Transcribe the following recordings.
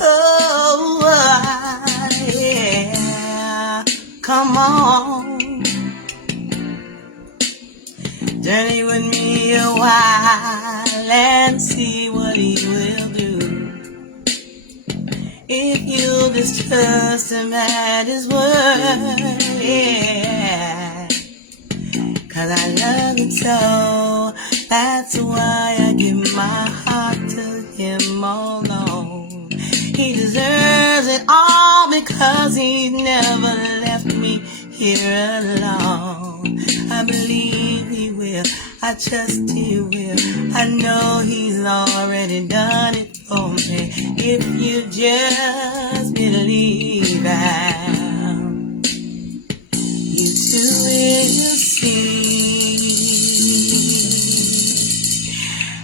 Oh, yeah. Come on. Journey with me a while and see what he will do. If you just trust him at his word, yeah. 'Cause I love him so, that's why I give my heart to him alone. He deserves it all because he never left me here alone. I believe he will, I trust he will, I know he's already done it for me. If you just believe that, you too will see.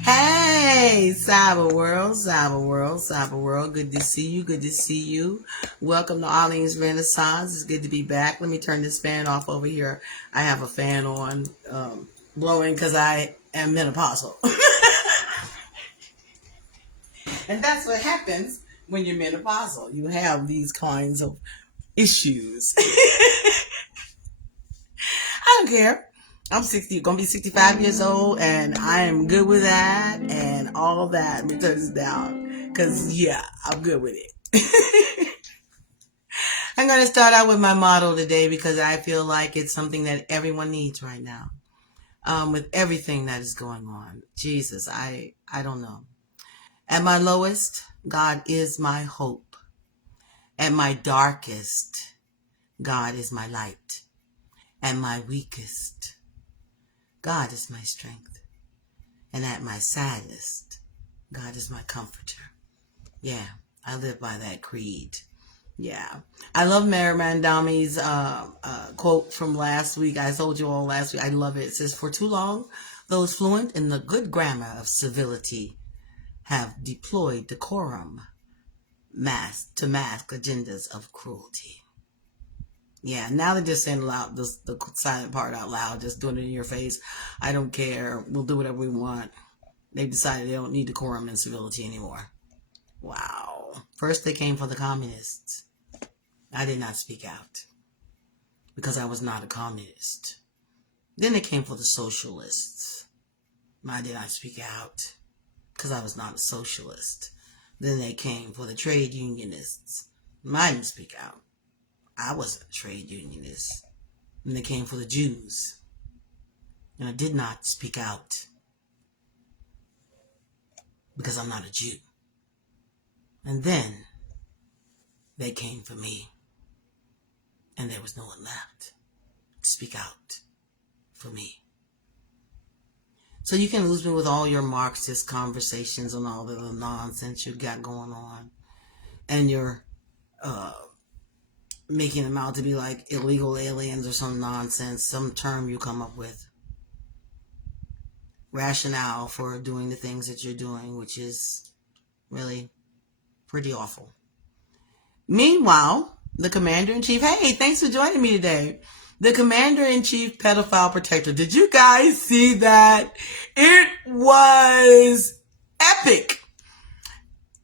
Hey, Cyber World, Cyber World, Cyber World. Good to see you. Good to see you. Welcome to Arlene's Renaissance. It's good to be back. Let me turn this fan off over here. I have a fan on blowing because I am menopausal. And that's what happens when you're menopausal. You have these kinds of issues. I don't care. I'm gonna be 65 years old, and I am good with that and all that. Let me turn this down, because, yeah, I'm good with it. I'm going to start out with my motto today because I feel like it's something that everyone needs right now. With everything that is going on. Jesus, I don't know. At my lowest, God is my hope. At my darkest, God is my light. At my weakest, God is my strength. And at my saddest, God is my comforter. Yeah, I live by that creed. Yeah. I love Mary Mandami's quote from last week. I told you all last week. I love it. It says, "For too long, those fluent in the good grammar of civility have deployed decorum to mask agendas of cruelty." Yeah, now they're just saying loud, the silent part out loud, just doing it in your face. I don't care. We'll do whatever we want. They've decided they don't need decorum and civility anymore. Wow. First they came for the communists. I did not speak out because I was not a communist. Then they came for the socialists. I did not speak out because I was not a socialist. Then they came for the trade unionists. I didn't speak out. I wasn't a trade unionist. And they came for the Jews. And I did not speak out because I'm not a Jew. And then they came for me. And there was no one left to speak out for me. So you can lose me with all your Marxist conversations and all the nonsense you got going on. And you're making them out to be like illegal aliens or some nonsense, some term you come up with. Rationale for doing the things that you're doing, which is really pretty awful. Meanwhile, the Commander-in-Chief, hey, thanks for joining me today. The Commander-in-Chief pedophile protector. Did you guys see that? It was epic.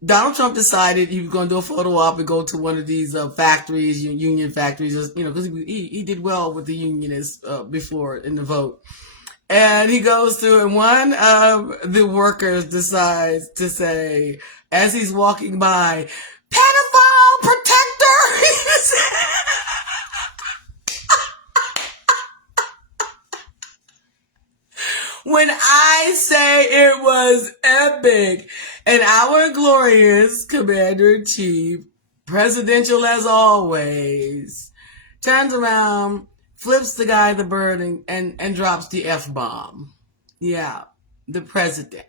Donald Trump decided he was going to do a photo op and go to one of these factories, union factories, because he did well with the unionists before in the vote. And he goes through, and one of the workers decides to say, as he's walking by, "Pedophile protector!" When I say it was epic, and our glorious Commander-in-Chief, presidential as always, turns around, flips the guy the bird, and drops the F-bomb. Yeah, the president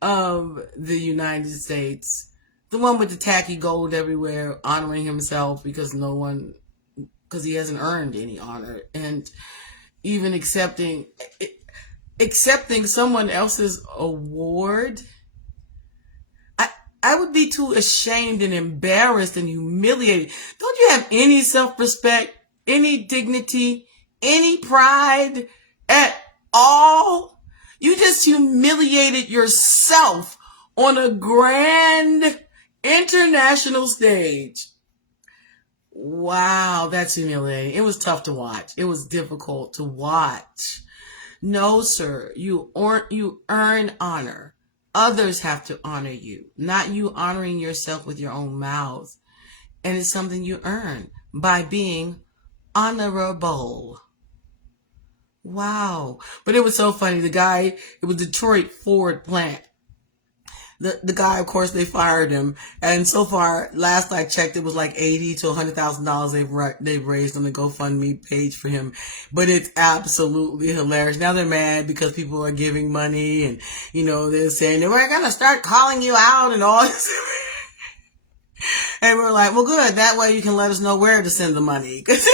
of the United States, the one with the tacky gold everywhere, honoring himself because he hasn't earned any honor, and even accepting someone else's award. I would be too ashamed and embarrassed and humiliated. Don't you have any self-respect, any dignity, any pride at all? just humiliated yourself on a grand international stage. Wow, that's humiliating. It was tough to watch. It was difficult to watch. No, sir, you earn honor. Others have to honor you, not you honoring yourself with your own mouth. And it's something you earn by being honorable. Wow. But it was so funny. The guy, it was Detroit Ford plant. The guy, of course, they fired him. And so far, last I checked, it was like $80,000 to $100,000 they've raised on the GoFundMe page for him. But it's absolutely hilarious. Now they're mad because people are giving money and, they're saying, we're going to start calling you out and all this. And we're like, well, good. That way you can let us know where to send the money. Because,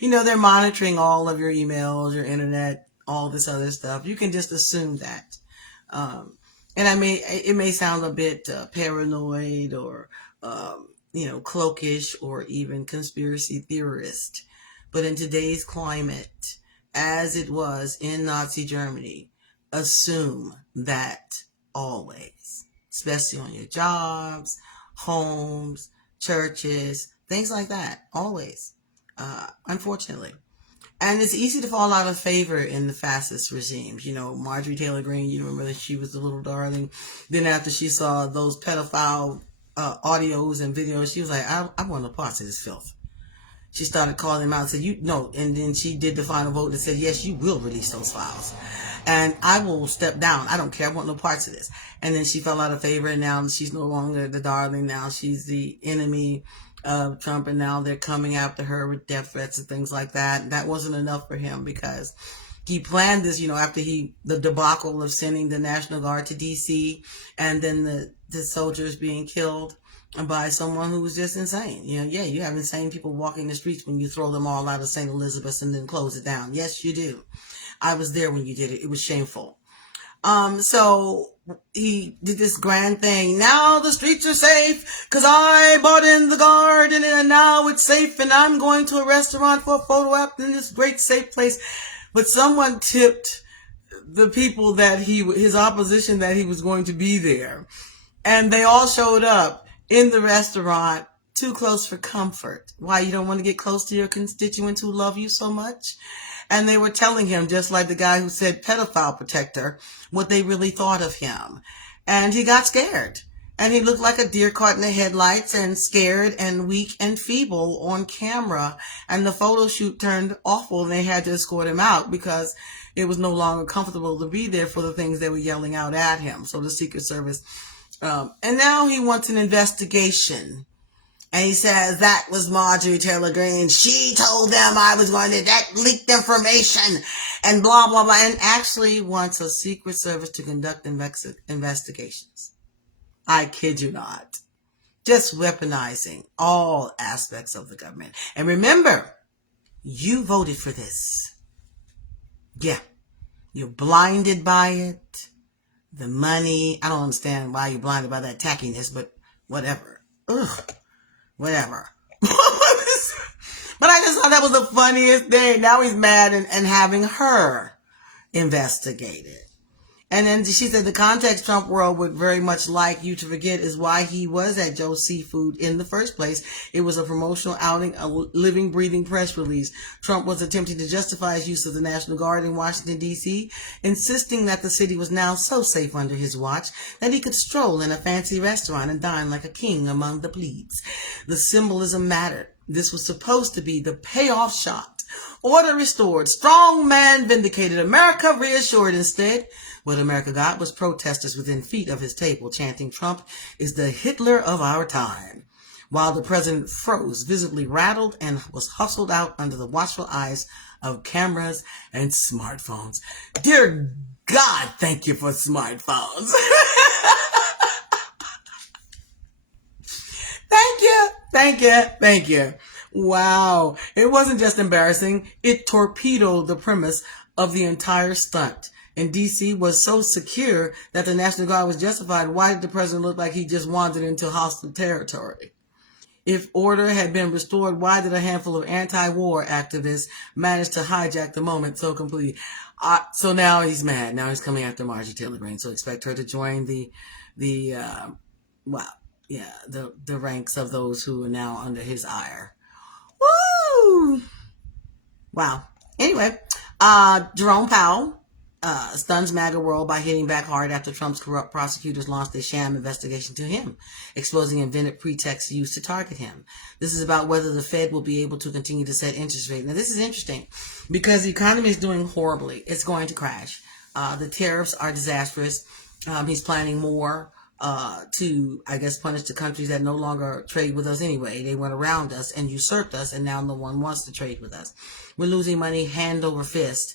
they're monitoring all of your emails, your internet, all this other stuff. You can just assume that. And it may sound a bit paranoid or, cloakish or even conspiracy theorist. But in today's climate, as it was in Nazi Germany, assume that always, especially on your jobs, homes, churches, things like that, always, unfortunately. And it's easy to fall out of favor in the fascist regimes. Marjorie Taylor Greene, you remember that she was the little darling. Then after she saw those pedophile audios and videos, she was like, I want no parts of this filth. She started calling them out and said, no. And then she did the final vote and said, yes, you will release those files. And I will step down. I don't care. I want no parts of this. And then she fell out of favor, and now she's no longer the darling. Now she's the enemy of Trump, and now they're coming after her with death threats and things like that. And that wasn't enough for him because he planned this, after the debacle of sending the National Guard to D.C. and then the soldiers being killed by someone who was just insane. You have insane people walking the streets when you throw them all out of St. Elizabeth's and then close it down. Yes, you do. I was there when you did it. It was shameful. So he did this grand thing. Now the streets are safe because I bought in the garden and now it's safe and I'm going to a restaurant for a photo op in this great safe place. But someone tipped the people that his opposition that he was going to be there. And they all showed up in the restaurant too close for comfort. Why? You don't want to get close to your constituents who love you so much? And they were telling him, just like the guy who said pedophile protector, what they really thought of him. And he got scared. And he looked like a deer caught in the headlights and scared and weak and feeble on camera. And the photo shoot turned awful and they had to escort him out because it was no longer comfortable to be there for the things they were yelling out at him. So the Secret Service. And now he wants an investigation. And he says, that was Marjorie Taylor Greene. She told them I was going to, that leaked information and blah, blah, blah. And actually wants a Secret Service to conduct investigations. I kid you not. Just weaponizing all aspects of the government. And remember, you voted for this. Yeah. You're blinded by it. The money. I don't understand why you're blinded by that tackiness, but whatever. Ugh. Whatever. But I just thought that was the funniest thing. Now he's mad and having her investigated. And then she said the context Trump world would very much like you to forget is why he was at Joe's Seafood in the first place. It was a promotional outing, a living, breathing press release. Trump was attempting to justify his use of the National Guard in Washington, D.C., insisting that the city was now so safe under his watch that he could stroll in a fancy restaurant and dine like a king among the plebes. The symbolism mattered. This was supposed to be the payoff shot. Order restored. Strong man vindicated. America reassured. Instead, what America got was protesters within feet of his table chanting Trump is the Hitler of our time, while the president froze, visibly rattled, and was hustled out under the watchful eyes of cameras and smartphones. Dear God, thank you for smartphones. Thank you, thank you, thank you. Wow. It wasn't just embarrassing. It torpedoed the premise of the entire stunt. And D.C. was so secure that the National Guard was justified. Why did the president look like he just wandered into hostile territory? If order had been restored, why did a handful of anti-war activists manage to hijack the moment so completely? So now he's mad. Now he's coming after Marjorie Taylor Greene. So expect her to join the well, yeah, the ranks of those who are now under his ire. Woo! Wow. Anyway, Jerome Powell stuns MAGA world by hitting back hard after Trump's corrupt prosecutors launched a sham investigation to him, exposing invented pretexts used to target him. This is about whether the Fed will be able to continue to set interest rates. Now, this is interesting because the economy is doing horribly. It's going to crash. The tariffs are disastrous. He's planning more to, I guess, punish the countries that no longer trade with us anyway. They went around us and usurped us, and now no one wants to trade with us. We're losing money hand over fist.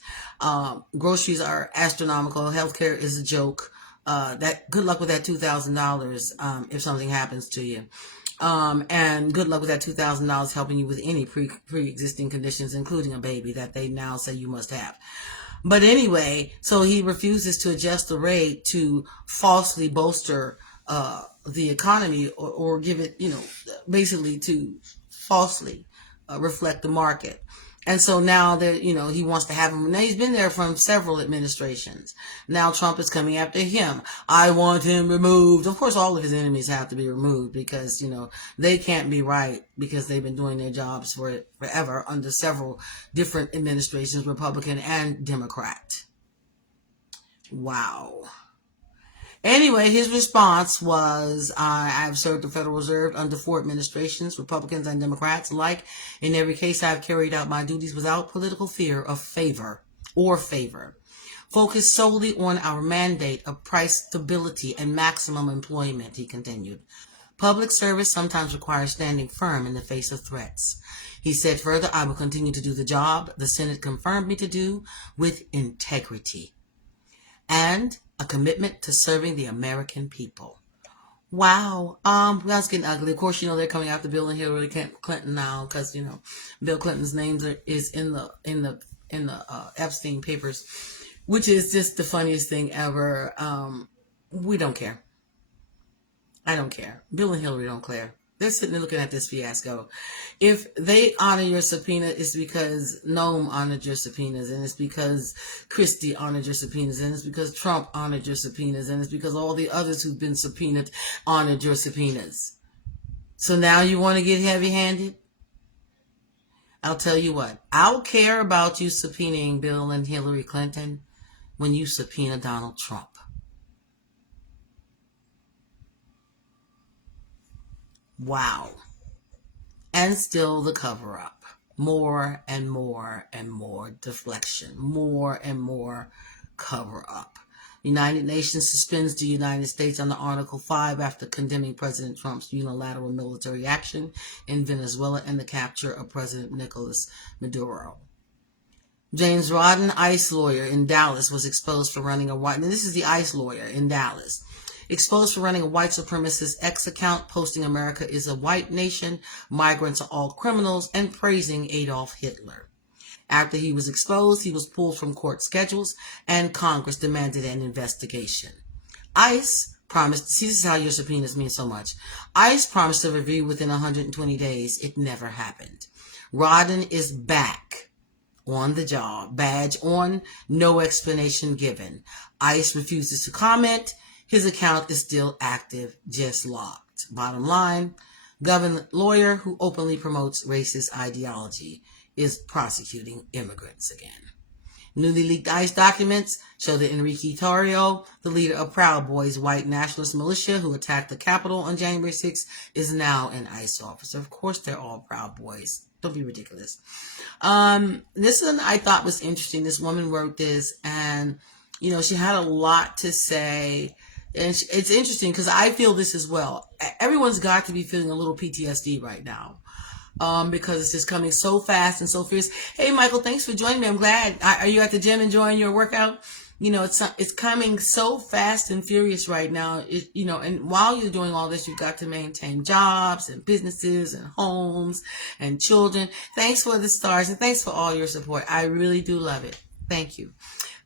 Groceries are astronomical. Healthcare is a joke. Good luck with that $2,000 if something happens to you. And good luck with that $2,000 helping you with any pre-existing conditions, including a baby that they now say you must have. But anyway, so he refuses to adjust the rate to falsely bolster the economy or give it, basically to falsely reflect the market. And so now that, he wants to have him. Now he's been there from several administrations. Now Trump is coming after him. I want him removed. Of course, all of his enemies have to be removed because, they can't be right because they've been doing their jobs forever under several different administrations, Republican and Democrat. Wow. Anyway, his response was, I've served the Federal Reserve under 4 administrations, Republicans and Democrats alike. In every case, I've carried out my duties without political fear of favor. Focused solely on our mandate of price stability and maximum employment, he continued. Public service sometimes requires standing firm in the face of threats. He said further, I will continue to do the job the Senate confirmed me to do with integrity and a commitment to serving the American people. Wow. That's getting ugly. Of course, they're coming after Bill and Hillary Clinton now because, Bill Clinton's name is in the Epstein papers, which is just the funniest thing ever. We don't care. I don't care. Bill and Hillary don't care. They're sitting there looking at this fiasco. If they honor your subpoena, it's because Noam honored your subpoenas, and it's because Christie honored your subpoenas, and it's because Trump honored your subpoenas, and it's because all the others who've been subpoenaed honored your subpoenas. So now you want to get heavy-handed? I'll tell you what. I'll care about you subpoenaing Bill and Hillary Clinton when you subpoena Donald Trump. Wow. And still the cover-up. More and more and more deflection. More and more cover-up. The United Nations suspends the United States under Article 5 after condemning President Trump's unilateral military action in Venezuela and the capture of President Nicolas Maduro. James Rodden, ICE lawyer in Dallas, was exposed for running a white... And this is the ICE lawyer in Dallas. Exposed for running a white supremacist X account, posting America is a white nation, migrants are all criminals, and praising Adolf Hitler. After he was exposed, he was pulled from court schedules, and Congress demanded an investigation. ICE promised, see, this is how your subpoenas mean so much. ICE promised a review within 120 days. It never happened. Rodden is back on the job, badge on, no explanation given. ICE refuses to comment. His account is still active, just locked. Bottom line, government lawyer who openly promotes racist ideology is prosecuting immigrants again. Newly leaked ICE documents show that Enrique Tarrio, the leader of Proud Boys, white nationalist militia who attacked the Capitol on January 6th, is now an ICE officer. Of course, they're all Proud Boys. Don't be ridiculous. This one I thought was interesting. This woman wrote this, and, she had a lot to say. And it's interesting because I feel this as well. Everyone's got to be feeling a little PTSD right now because it's just coming so fast and so fierce. Hey, Michael, thanks for joining me. I'm glad. Are you at the gym enjoying your workout? It's coming so fast and furious right now. And while you're doing all this, you've got to maintain jobs and businesses and homes and children. Thanks for the stars and thanks for all your support. I really do love it. Thank you.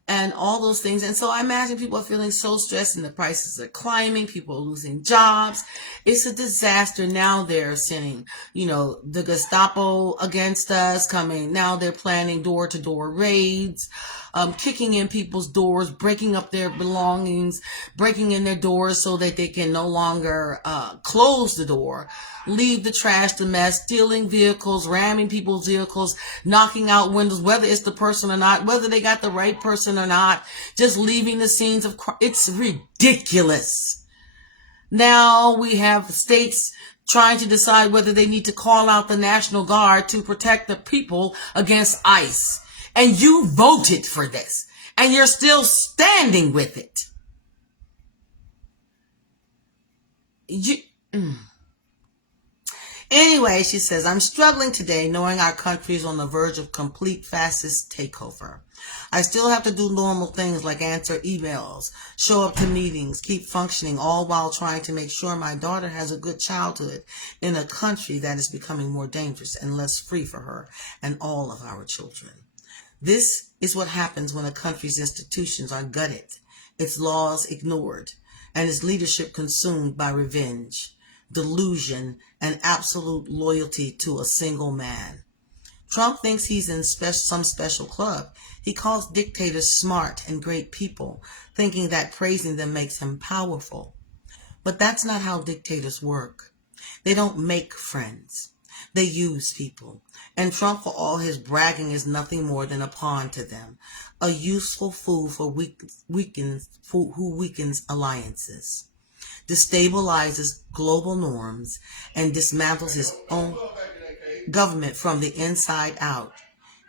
and all those things. And so I imagine people are feeling so stressed and the prices are climbing. People are losing jobs. It's a disaster. Now they're sending, the Gestapo against us coming. Now they're planning door-to-door raids, kicking in people's doors, breaking up their belongings, breaking in their doors so that they can no longer close the door, leave the trash, the mess, stealing vehicles, ramming people's vehicles, knocking out windows, whether it's the person or not, whether they got the right person or not, just leaving the scenes of crime. It's ridiculous. Now we have states trying to decide whether they need to call out the National Guard to protect the people against ICE. And you voted for this, and you're still standing with it. Anyway, she says, I'm struggling today knowing our country is on the verge of complete fascist takeover. I still have to do normal things like answer emails, show up to meetings, keep functioning, all while trying to make sure my daughter has a good childhood in a country that is becoming more dangerous and less free for her and all of our children. This is what happens when a country's institutions are gutted, its laws ignored, and its leadership consumed by revenge, delusion, and absolute loyalty to a single man. Trump thinks he's in some special club. He calls dictators smart and great people, thinking that praising them makes him powerful. But that's not how dictators work. They don't make friends. They use people. And Trump, for all his bragging, is nothing more than a pawn to them, a useful fool who weakens alliances, destabilizes global norms, and dismantles his own government from the inside out.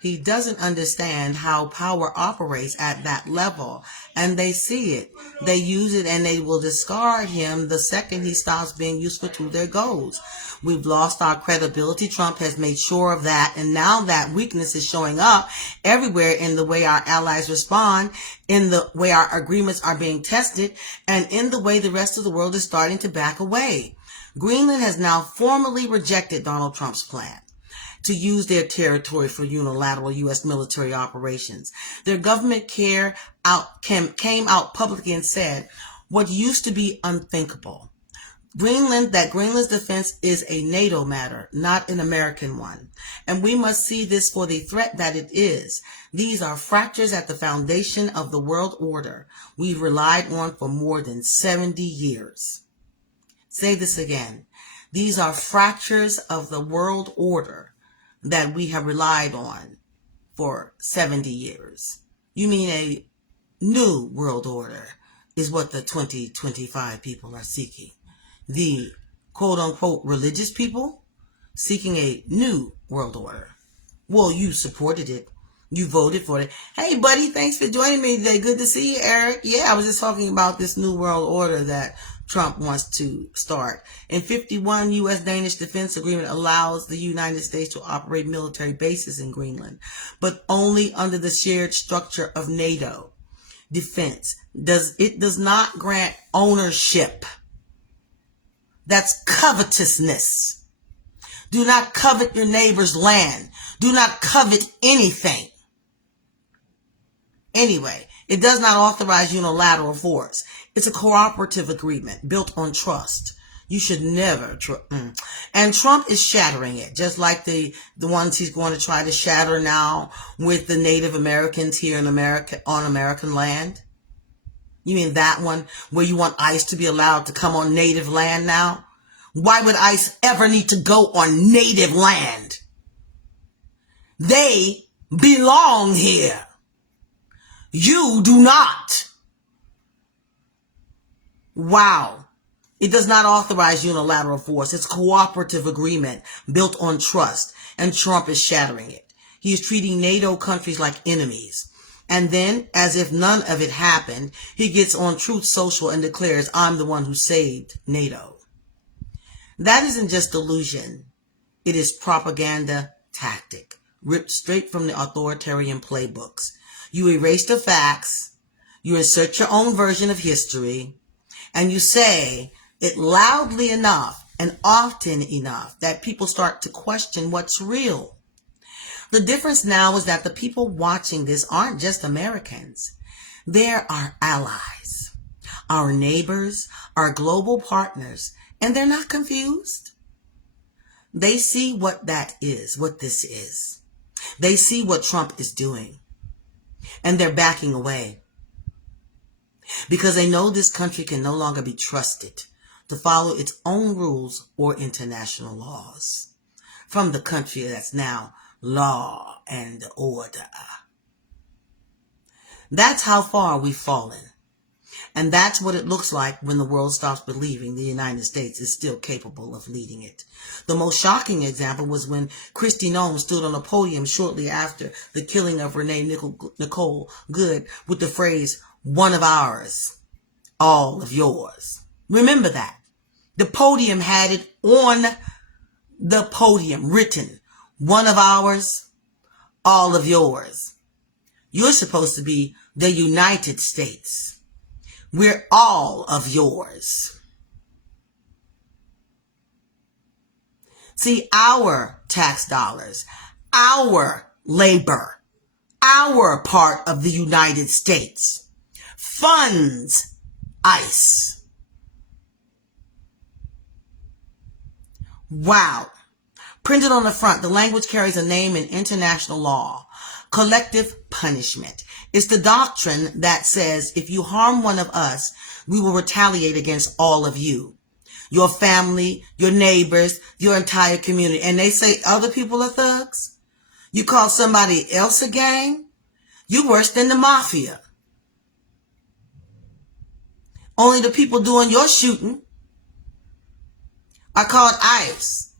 He doesn't understand how power operates at that level, and they see it. They use it, and they will discard him the second he stops being useful to their goals. We've lost our credibility. Trump has made sure of that, and now that weakness is showing up everywhere in the way our allies respond, in the way our agreements are being tested, and in the way the rest of the world is starting to back away. Greenland has now formally rejected Donald Trump's plan to use their territory for unilateral U.S. military operations. Their government came out publicly and said what used to be unthinkable. Greenland's defense is a NATO matter, not an American one. And we must see this for the threat that it is. These are fractures at the foundation of the world order we've relied on for more than 70 years. Say this again. These are fractures of the world order that we have relied on for 70 years. You mean a new world order is what the 2025 people are seeking. The quote-unquote religious people seeking a new world order. Well, you supported it. You voted for it. Hey, buddy, thanks for joining me today. Good to see you, Eric. Yeah, I was just talking about this new world order that Trump wants to start. In 51, U.S.-Danish defense agreement allows the United States to operate military bases in Greenland, but only under the shared structure of NATO defense. It does not grant ownership. That's covetousness. Do not covet your neighbor's land. Do not covet anything. Anyway, it does not authorize unilateral force. It's a cooperative agreement built on trust. You should never and Trump is shattering it, just like the ones he's going to try to shatter now with the Native Americans here in America, on American land. You mean that one where you want ICE to be allowed to come on native land now? Why would ICE ever need to go on native land? They belong here. You do not. Wow. It does not authorize unilateral force. It's a cooperative agreement built on trust, and Trump is shattering it. He is treating NATO countries like enemies. And then, as if none of it happened, he gets on Truth Social and declares, I'm the one who saved NATO. That isn't just delusion. It is propaganda tactic, ripped straight from the authoritarian playbooks. You erase the facts, you insert your own version of history, and you say it loudly enough and often enough that people start to question what's real. The difference now is that the people watching this aren't just Americans. They're our allies, our neighbors, our global partners, and they're not confused. They see what that is, what this is. They see what Trump is doing, and they're backing away because they know this country can no longer be trusted to follow its own rules or international laws from the country that's now law and order. That's how far we've fallen. And that's what it looks like when the world stops believing the United States is still capable of leading it. The most shocking example was when Kristi Noem stood on a podium shortly after the killing of Renee Nicole Good with the phrase, "One of ours, all of yours." Remember that. The podium had it on the podium written, "One of ours, all of yours." You're supposed to be the United States. We're all of yours. See, our tax dollars, our labor, our part of the United States funds ICE. Wow. Printed on the front, the language carries a name in international law. Collective punishment. It's the doctrine that says if you harm one of us, we will retaliate against all of you. Your family, your neighbors, your entire community. And they say other people are thugs. You call somebody else a gang, you're worse than the mafia. Only the people doing your shooting are called ICE,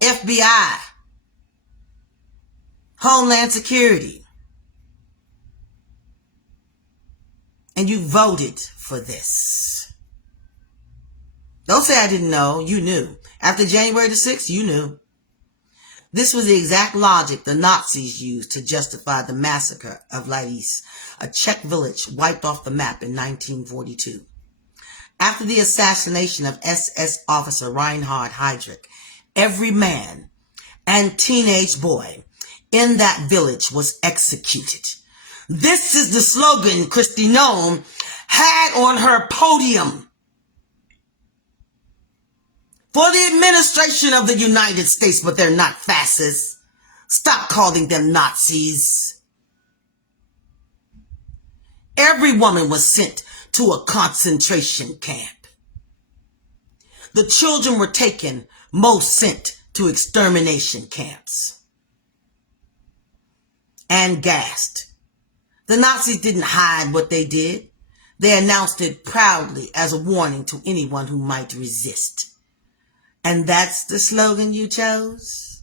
FBI, Homeland Security. And you voted for this. Don't say I didn't know. You knew. After January the 6th, you knew. This was the exact logic the Nazis used to justify the massacre of Laiz, a Czech village wiped off the map in 1942. After the assassination of SS officer Reinhard Heydrich, every man and teenage boy in that village was executed. This is the slogan Kristi Noem had on her podium for the administration of the United States, but they're not fascists. Stop calling them Nazis. Every woman was sent to a concentration camp. The children were taken, most sent to extermination camps and gassed. The Nazis didn't hide what they did. They announced it proudly as a warning to anyone who might resist. And that's the slogan you chose?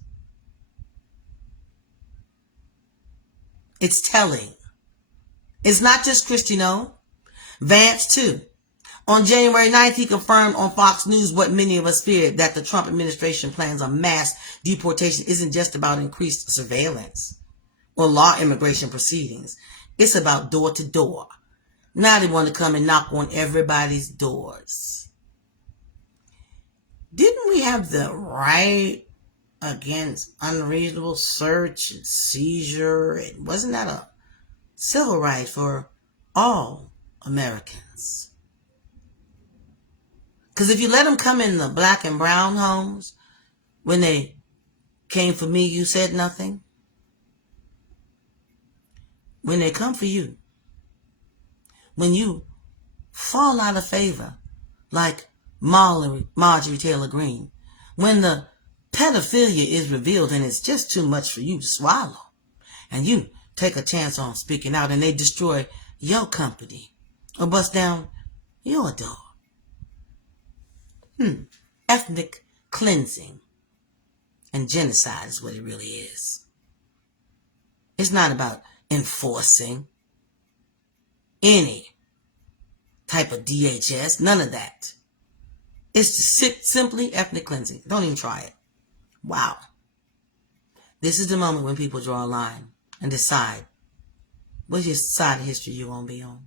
It's telling. It's not just Kristi Noem. Vance, too. On January 9th, he confirmed on Fox News what many of us feared, that the Trump administration plans on mass deportation isn't just about increased surveillance or law immigration proceedings. It's about door to door. Now they want to come and knock on everybody's doors. Didn't we have the right against unreasonable search and seizure? And wasn't that a civil right for all Americans? Because if you let them come in the black and brown homes, when they came for me, you said nothing. When they come for you, when you fall out of favor, like Marjorie Taylor Greene, when the pedophilia is revealed and it's just too much for you to swallow, and you take a chance on speaking out and they destroy your company or bust down your door. Ethnic cleansing and genocide is what it really is. It's not about enforcing any type of DHS, none of that. It's just simply ethnic cleansing. Don't even try it. Wow. This is the moment when people draw a line and decide which side of history you want to be on.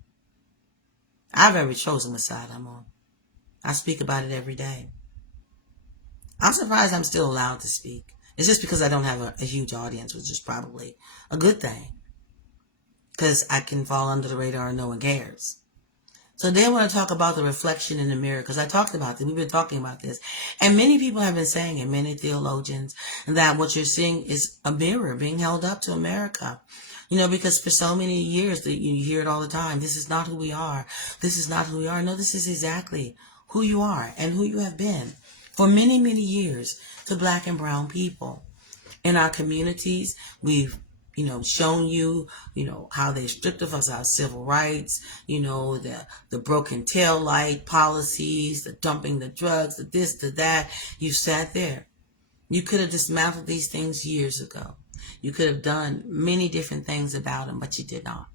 I've already chosen what side I'm on. I speak about it every day. I'm surprised I'm still allowed to speak. It's just because I don't have a huge audience, which is probably a good thing, because I can fall under the radar and no one cares. So they want to talk about the reflection in the mirror, because I talked about this. We've been talking about this. And many people have been saying, and many theologians, that what you're seeing is a mirror being held up to America. Because for so many years that you hear it all the time, this is not who we are. This is not who we are. No, this is exactly who you are and who you have been for many, many years to Black and brown people. In our communities, we've shown you, how they stripped of us our civil rights, the broken tail light policies, the dumping the drugs, the this, the that. You sat there. You could have dismantled these things years ago. You could have done many different things about them, but you did not.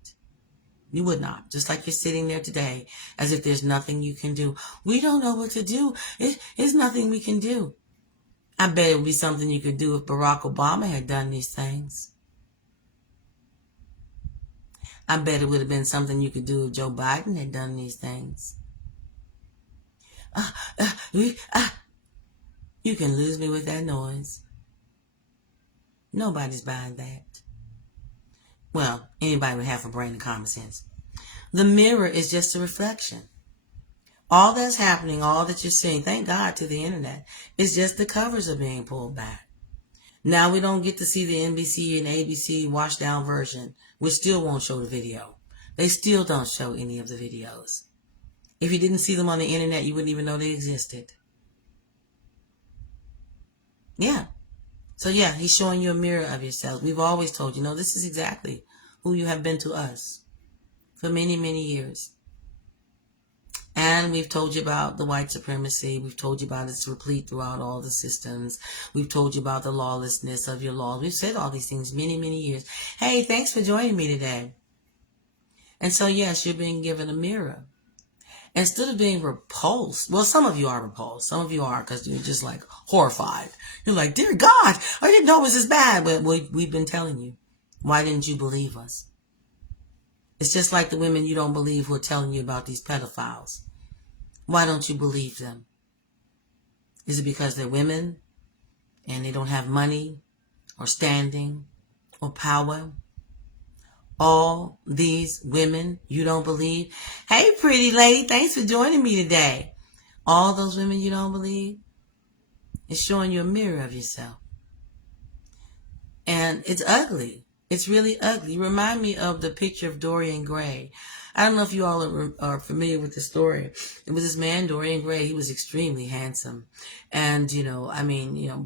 You would not. Just like you're sitting there today as if there's nothing you can do. We don't know what to do. There's nothing we can do. I bet it would be something you could do if Barack Obama had done these things. I bet it would have been something you could do if Joe Biden had done these things. You can lose me with that noise. Nobody's buying that. Well, anybody with half a brain and common sense. The mirror is just a reflection. All that's happening, all that you're seeing, thank God to the internet, is just the covers are being pulled back. Now we don't get to see the NBC and ABC washed down version, which still won't show the video. They still don't show any of the videos. If you didn't see them on the internet, you wouldn't even know they existed. Yeah. So yeah, he's showing you a mirror of yourself. We've always told you, this is exactly who you have been to us for many, many years. And we've told you about the white supremacy. We've told you about it's replete throughout all the systems. We've told you about the lawlessness of your laws. We've said all these things many, many years. Hey, thanks for joining me today. And so, yes, you're being given a mirror. Instead of being repulsed, well, some of you are repulsed. Some of you are because you're just like horrified. You're like, dear God, I didn't know it was this bad. But we've been telling you. Why didn't you believe us? It's just like the women you don't believe who are telling you about these pedophiles. Why don't you believe them? Is it because they're women and they don't have money or standing or power? All these women you don't believe? Hey, pretty lady, thanks for joining me today. All those women you don't believe? It's showing you a mirror of yourself. And it's ugly. It's really ugly. You remind me of the picture of Dorian Gray. I don't know if you all are familiar with the story. It was this man, Dorian Gray. He was extremely handsome. And,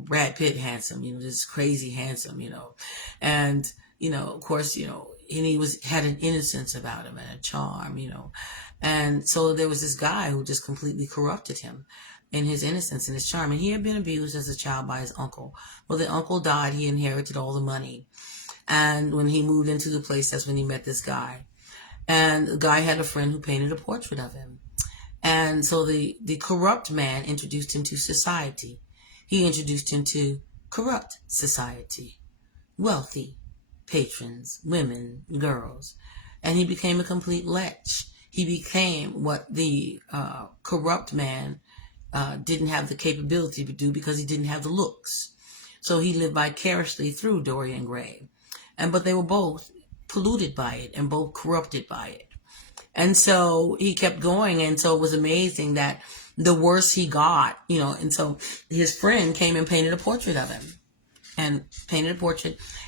Brad Pitt handsome, just crazy handsome, And, of course, and he had an innocence about him and a charm, And so there was this guy who just completely corrupted him in his innocence and his charm. And he had been abused as a child by his uncle. Well, the uncle died. He inherited all the money. And when he moved into the place, that's when he met this guy. And the guy had a friend who painted a portrait of him. And so the corrupt man introduced him to society. He introduced him to corrupt society. Wealthy patrons, women, girls. And he became a complete lech. He became what the corrupt man didn't have the capability to do because he didn't have the looks. So he lived vicariously through Dorian Gray. But they were both polluted by it and both corrupted by it. And so he kept going. And so it was amazing that the worse he got, and so his friend came and painted a portrait of him and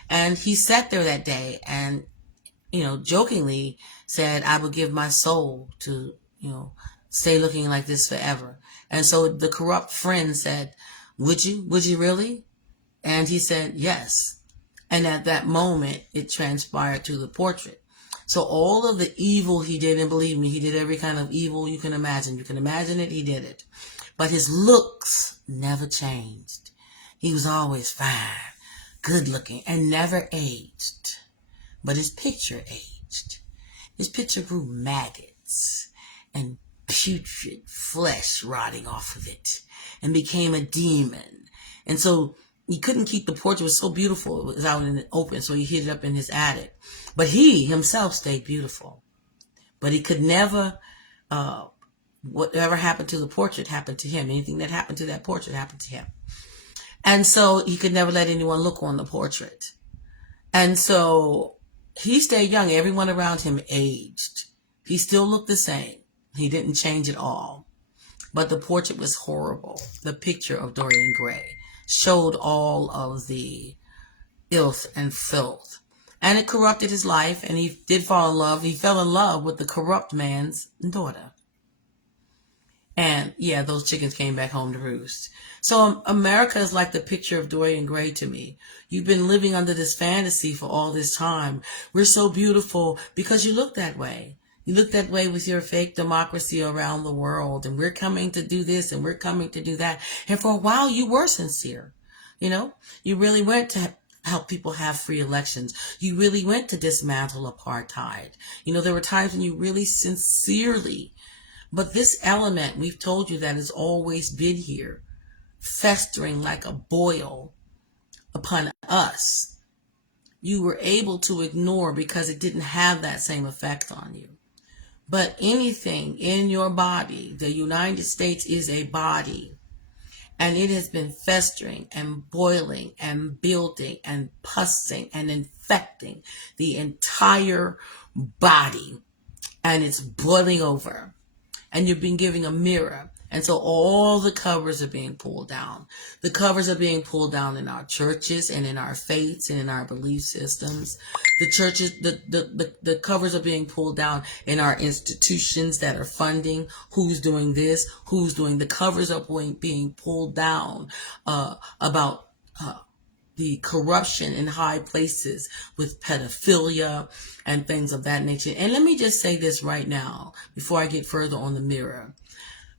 And he sat there that day and, jokingly said, I would give my soul to, stay looking like this forever. And so the corrupt friend said, would you really? And he said, yes. And at that moment, it transpired to the portrait. So all of the evil he did, and believe me, he did every kind of evil you can imagine. You can imagine it, he did it. But his looks never changed. He was always fine, good looking, and never aged. But his picture aged. His picture grew maggots and putrid flesh rotting off of it and became a demon. And so he couldn't keep the portrait. It was so beautiful. It was out in the open, so he hid it up in his attic. But he himself stayed beautiful. But he could never, whatever happened to the portrait happened to him. Anything that happened to that portrait happened to him. And so he could never let anyone look on the portrait. And so he stayed young. Everyone around him aged. He still looked the same. He didn't change at all. But the portrait was horrible. The picture of Dorian Gray showed all of the filth and filth. And it corrupted his life, and he did fall in love. He fell in love with the corrupt man's daughter. And yeah, those chickens came back home to roost. So America is like the picture of Dorian Gray to me. You've been living under this fantasy for all this time. We're so beautiful because you look that way. You look that way with your fake democracy around the world, and we're coming to do this and we're coming to do that. And for a while you were sincere. You know, you really went to help people have free elections. You really went to dismantle apartheid. You know, there were times when you really sincerely, but this element, we've told you that has always been here, festering like a boil upon us. You were able to ignore because it didn't have that same effect on you. But anything in your body, the United States is a body. And it has been festering and boiling and building and pussing and infecting the entire body. And it's boiling over. And you've been giving a mirror. And so all the covers are being pulled down. The covers are being pulled down in our churches and in our faiths and in our belief systems. The churches, the covers are being pulled down in our institutions that are funding. Who's doing this? Who's doing? The covers are being pulled down about the corruption in high places with pedophilia and things of that nature. And let me just say this right now before I get further on the mirror.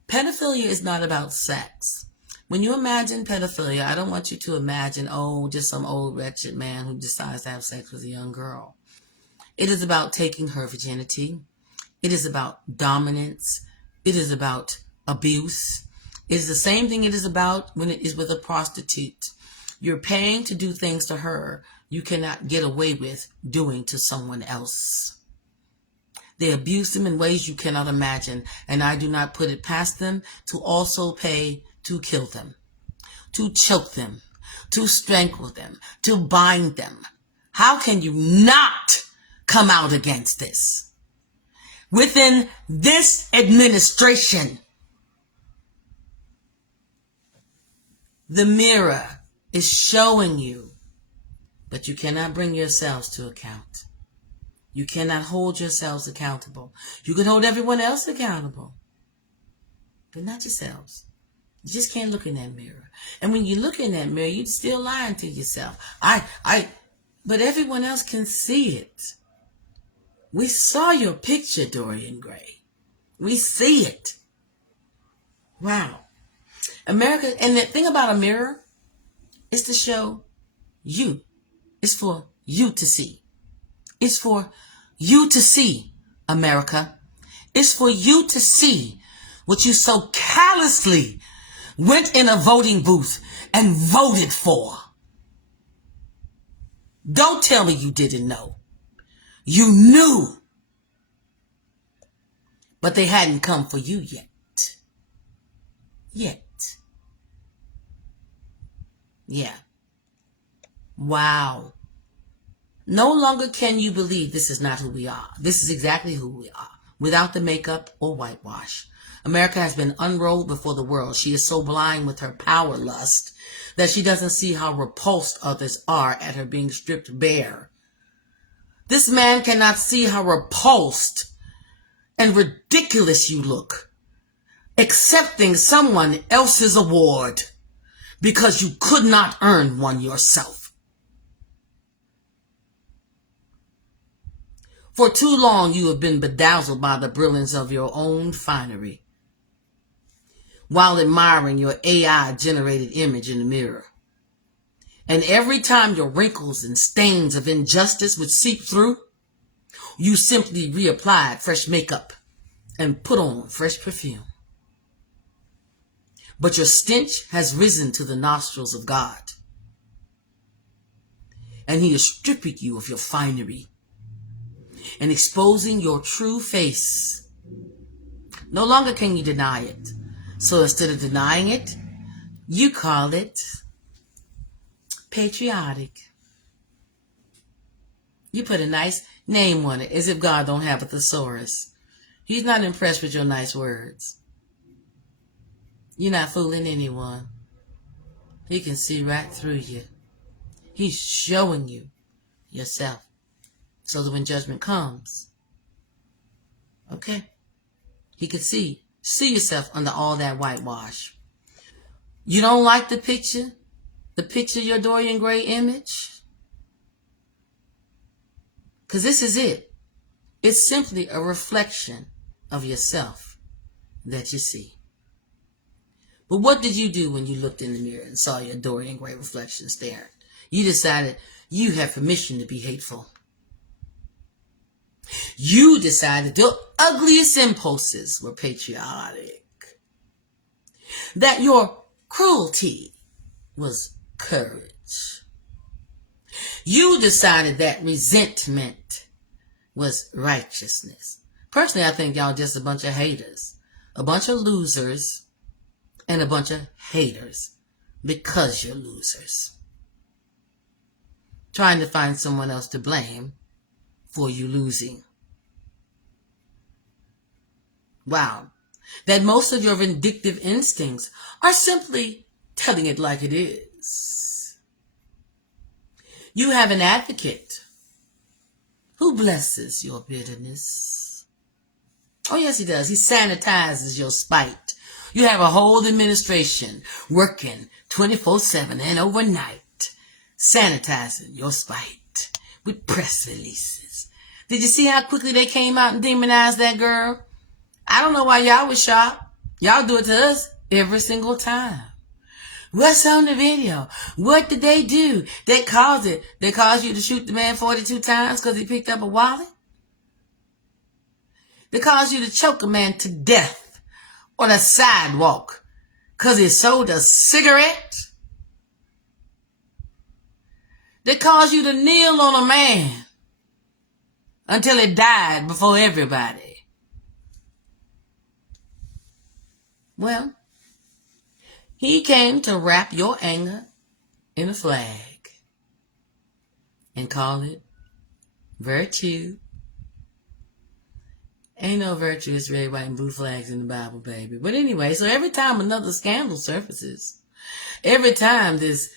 Pedophilia is not about sex. When you imagine pedophilia, I don't want you to imagine, just some old wretched man who decides to have sex with a young girl. It is about taking her virginity. It is about dominance. It is about abuse. It is the same thing it is about when it is with a prostitute. You're paying to do things to her you cannot get away with doing to someone else. They abuse them in ways you cannot imagine, and I do not put it past them to also pay to kill them, to choke them, to strangle them, to bind them. How can you not come out against this? Within this administration, the mirror is showing you, but you cannot bring yourselves to account. You cannot hold yourselves accountable. You can hold everyone else accountable, but not yourselves. You just can't look in that mirror. And when you look in that mirror, you're still lying to yourself. But everyone else can see it. We saw your picture, Dorian Gray. We see it. Wow. America, and the thing about a mirror is to show you. It's for you to see. It's for you to see, America. It's for you to see what you so callously went in a voting booth and voted for. Don't tell me you didn't know. You knew. But they hadn't come for you yet. Yeah. Wow. No longer can you believe this is not who we are. This is exactly who we are, without the makeup or whitewash. America has been unrolled before the world. She is so blind with her power lust that she doesn't see how repulsed others are at her being stripped bare. This man cannot see how repulsed and ridiculous you look, accepting someone else's award because you could not earn one yourself. For too long, you have been bedazzled by the brilliance of your own finery, while admiring your AI-generated image in the mirror. And every time your wrinkles and stains of injustice would seep through, you simply reapplied fresh makeup and put on fresh perfume. But your stench has risen to the nostrils of God, and He is stripping you of your finery and exposing your true face. No longer can you deny it. So instead of denying it, you call it patriotic. You put a nice name on it, as if God don't have a thesaurus. He's not impressed with your nice words. You're not fooling anyone. He can see right through you. He's showing you yourself. So that when judgment comes, okay, he can see yourself under all that whitewash. You don't like the picture of your Dorian Gray image? Because this is it. It's simply a reflection of yourself that you see. But what did you do when you looked in the mirror and saw your Dorian Gray reflection staring? You decided you had permission to be hateful. You decided the ugliest impulses were patriotic. That your cruelty was courage. You decided that resentment was righteousness. Personally, I think y'all just a bunch of haters. A bunch of losers and a bunch of haters because you're losers. Trying to find someone else to blame for you losing. Wow. That most of your vindictive instincts are simply telling it like it is. You have an advocate who blesses your bitterness. Oh, yes, he does. He sanitizes your spite. You have a whole administration working 24/7 and overnight, sanitizing your spite with press releases. Did you see how quickly they came out and demonized that girl? I don't know why y'all was shocked. Y'all do it to us every single time. What's on the video? What did they do? They caused it. They caused you to shoot the man 42 times because he picked up a wallet. They caused you to choke a man to death on a sidewalk because he sold a cigarette. They caused you to kneel on a man until he died before everybody. Well, he came to wrap your anger in a flag and call it virtue. Ain't no virtue, it's red, white, and blue flags in the Bible, baby. But anyway, so every time another scandal surfaces, every time this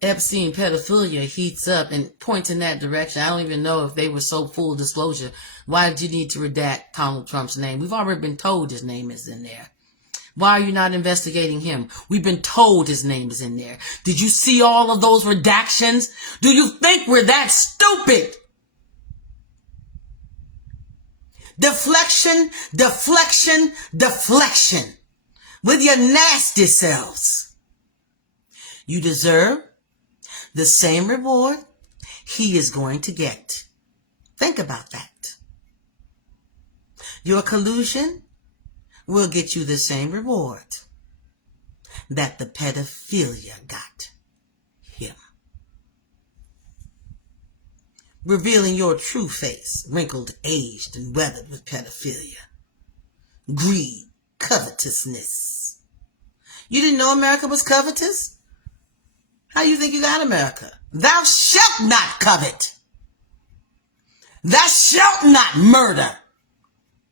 Epstein pedophilia heats up and points in that direction, I don't even know if they were so full disclosure. Why did you need to redact Donald Trump's name? We've already been told his name is in there. Why are you not investigating him? We've been told his name is in there. Did you see all of those redactions? Do you think we're that stupid? Deflection, deflection, deflection. With your nasty selves. You deserve the same reward he is going to get. Think about that. Your collusion will get you the same reward that the pedophilia got him. Revealing your true face, wrinkled, aged, and weathered with pedophilia. Greed, covetousness. You didn't know America was covetous? How do you think you got America? Thou shalt not covet. Thou shalt not murder.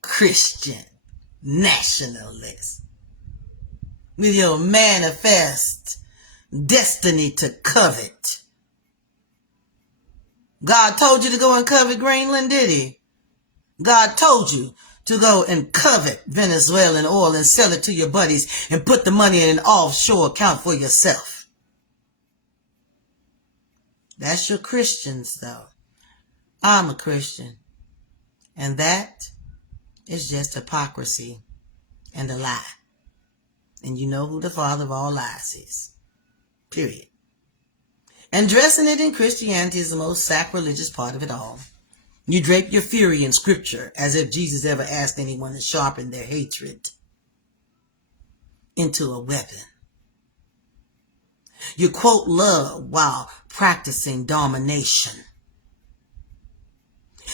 Christian nationalist. With your manifest destiny to covet. God told you to go and covet Greenland, did he? God told you to go and covet Venezuelan oil and sell it to your buddies and put the money in an offshore account for yourself. That's your Christians, though. I'm a Christian. And that is just hypocrisy and a lie. And you know who the father of all lies is. Period. And dressing it in Christianity is the most sacrilegious part of it all. You drape your fury in scripture as if Jesus ever asked anyone to sharpen their hatred into a weapon. You quote love while practicing domination.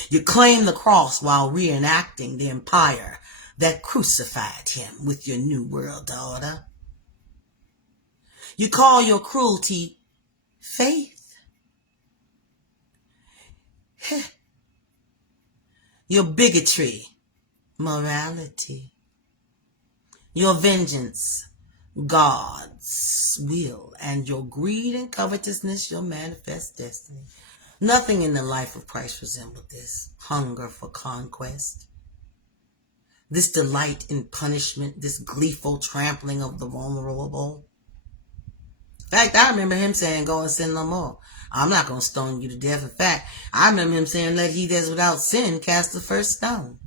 You claim the cross while reenacting the empire that crucified him with your new world order. You call your cruelty faith, your bigotry, morality, your vengeance, God's will, and your greed and covetousness, your manifest destiny. Nothing in the life of Christ resembled this hunger for conquest, this delight in punishment, this gleeful trampling of the vulnerable. In fact, I remember him saying, go and sin no more. I'm not going to stone you to death. In fact, I remember him saying, let he that is without sin cast the first stone.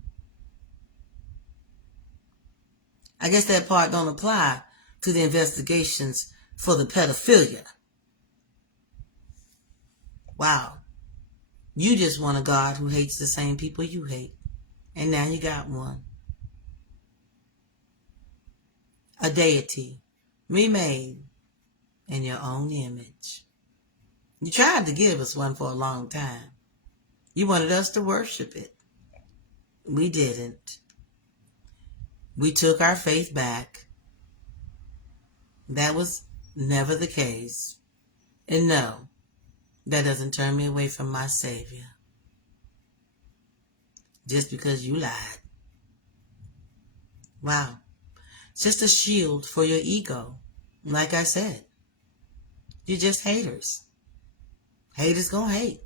I guess that part don't apply to the investigations for the pedophilia. Wow. You just want a God who hates the same people you hate. And now you got one. A deity remade in your own image. You tried to give us one for a long time. You wanted us to worship it. We didn't. We took our faith back. That was never the case. And no, that doesn't turn me away from my Savior. Just because you lied. Wow. It's just a shield for your ego. Like I said, you're just haters. Haters gonna hate.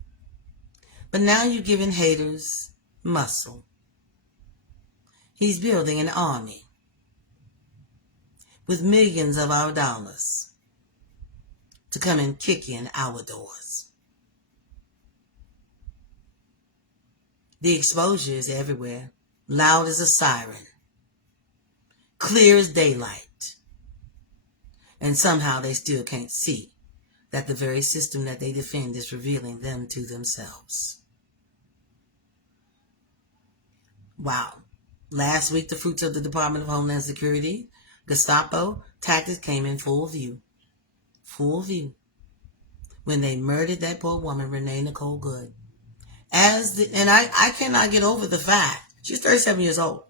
But now you're giving haters muscle. He's building an army with millions of our dollars to come and kick in our doors. The exposure is everywhere, loud as a siren, clear as daylight. And somehow they still can't see that the very system that they defend is revealing them to themselves. Wow. Last week, the fruits of the Department of Homeland Security, Gestapo tactics came in full view. Full view. When they murdered that poor woman, Renee Nicole Good. And I cannot get over the fact, she's 37 years old.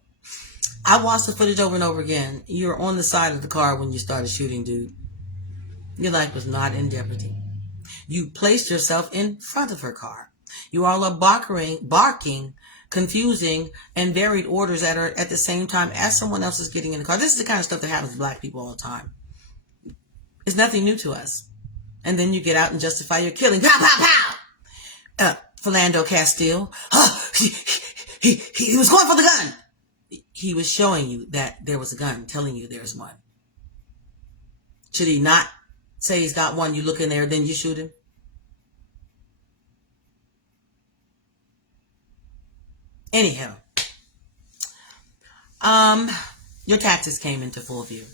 I watched the footage over and over again. You're on the side of the car when you started shooting, dude. Your life was not in jeopardy. You placed yourself in front of her car. You all are barking, confusing, and varied orders that are at the same time as someone else is getting in the car. This is the kind of stuff that happens to black people all the time. It's nothing new to us. And then you get out and justify your killing. Pow, pow, pow! Philando Castile. He was going for the gun. He was showing you that there was a gun, telling you there's one. Should he not say he's got one? You look in there, then you shoot him? Anyhow, your tactics came into full view.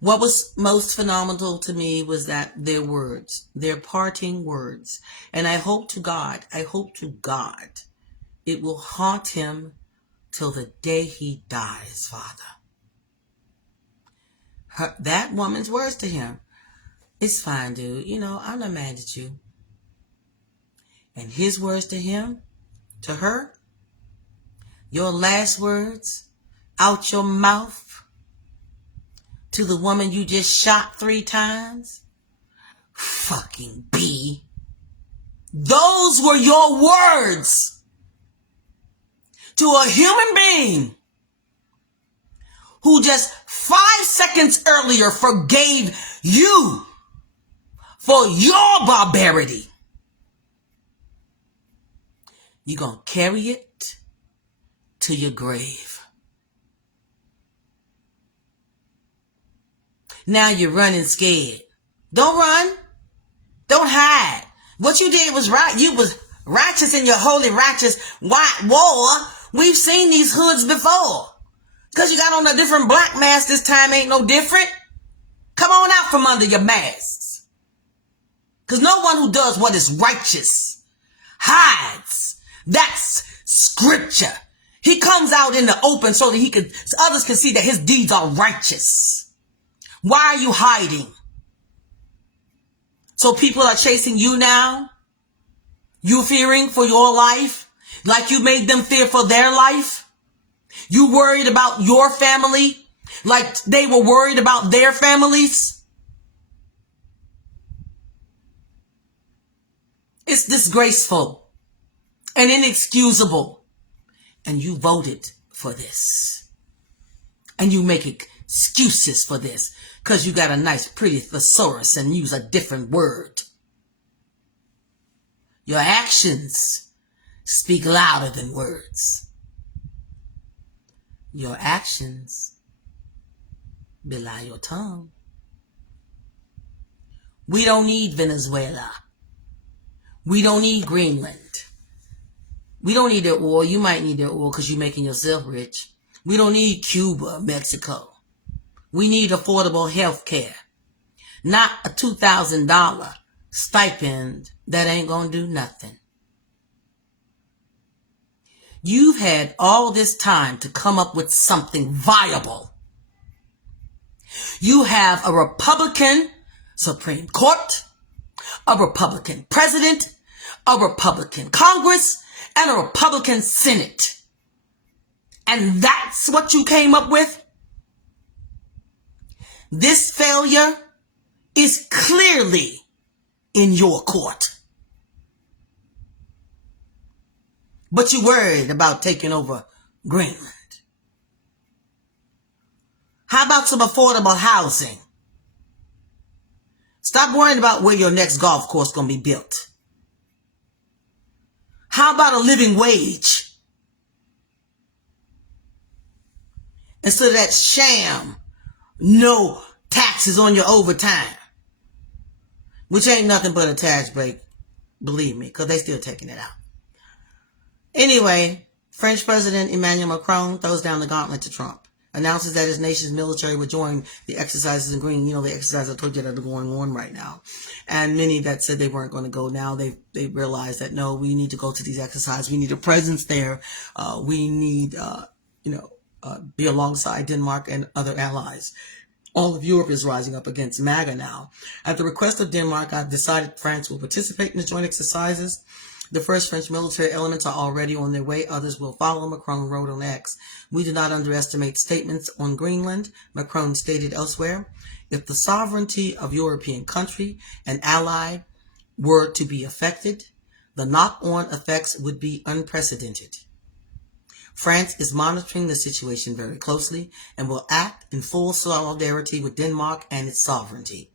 What was most phenomenal to me was that their words, their parting words, and I hope to God, it will haunt him till the day he dies, Father. That woman's words to him, it's fine, dude. You know, I'm not mad at you. And his words to him, to her, your last words out your mouth to the woman you just shot 3 times, fucking B. Those were your words to a human being who just 5 seconds earlier forgave you for your barbarity. You're going to carry it to your grave. Now you're running scared. Don't run. Don't hide. What you did was right. You was righteous in your holy righteous white war. We've seen these hoods before. Because you got on a different black mask this time ain't no different. Come on out from under your masks. Because no one who does what is righteous hides. That's scripture. He comes out in the open so that others can see that his deeds are righteous. Why are you hiding? So people are chasing you now? You fearing for your life? Like you made them fear for their life? You worried about your family? Like they were worried about their families? It's disgraceful and inexcusable. And you voted for this. And you make excuses for this because you got a nice pretty thesaurus and use a different word. Your actions speak louder than words. Your actions belie your tongue. We don't need Venezuela. We don't need Greenland. We don't need their oil. You might need their oil because you're making yourself rich. We don't need Cuba, Mexico. We need affordable health care. Not a $2,000 stipend that ain't going to do nothing. You've had all this time to come up with something viable. You have a Republican Supreme Court, a Republican president, a Republican Congress, and a Republican Senate. And that's what you came up with? This failure is clearly in your court. But you're worried about taking over Greenland. How about some affordable housing? Stop worrying about where your next golf course is going to be built. How about a living wage? Instead of that sham, no taxes on your overtime. Which ain't nothing but a tax break, believe me, because they still taking it out. Anyway, French President Emmanuel Macron throws down the gauntlet to Trump. Announces that his nation's military would join the exercises in Green. You know, the exercises I told you that are going on right now. And many that said they weren't going to go now, they realized that, no, we need to go to these exercises. We need a presence there. We need, be alongside Denmark and other allies. All of Europe is rising up against MAGA now. At the request of Denmark, I've decided France will participate in the joint exercises. The first French military elements are already on their way. Others will follow, Macron wrote on X. We do not underestimate statements on Greenland, Macron stated elsewhere. If the sovereignty of European country and ally were to be affected, the knock-on effects would be unprecedented. France is monitoring the situation very closely and will act in full solidarity with Denmark and its sovereignty.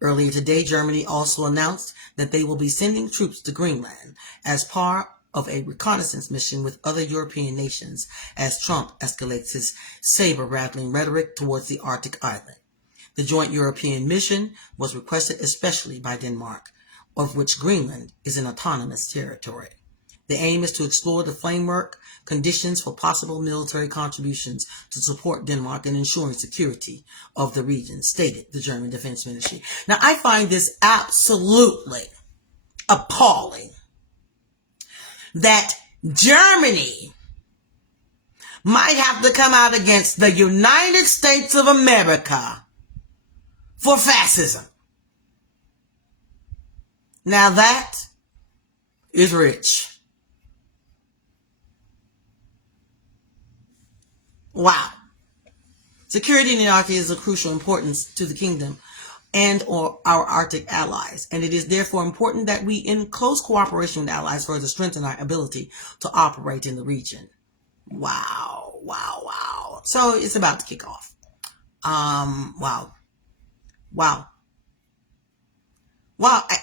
Earlier today, Germany also announced that they will be sending troops to Greenland as part of a reconnaissance mission with other European nations as Trump escalates his saber-rattling rhetoric towards the Arctic island. The joint European mission was requested especially by Denmark, of which Greenland is an autonomous territory. The aim is to explore the framework conditions for possible military contributions to support Denmark in ensuring security of the region, stated the German Defense Ministry. Now, I find this absolutely appalling that Germany might have to come out against the United States of America for fascism. Now that is rich. Wow. Security in the Arctic is of crucial importance to the kingdom and or our Arctic allies, and it is therefore important that we, in close cooperation with allies, further strengthen our ability to operate in the region. Wow, wow, wow. So it's about to kick off. Wow.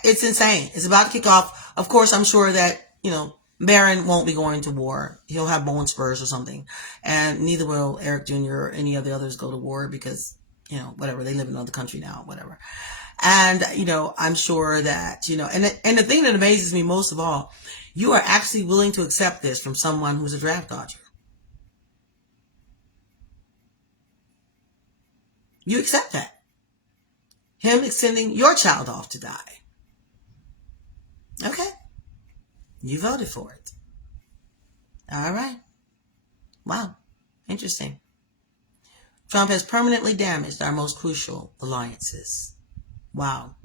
It's insane. It's about to kick off. Of course, I'm sure that, Barron won't be going to war. He'll have bone spurs or something. And neither will Eric Jr. or any of the others go to war because, whatever. They live in another country now, whatever. And, I'm sure that, and the thing that amazes me most of all, you are actually willing to accept this from someone who's a draft dodger. You accept that. Him sending your child off to die. Okay. You voted for it. All right. Wow. Interesting. Trump has permanently damaged our most crucial alliances. Wow.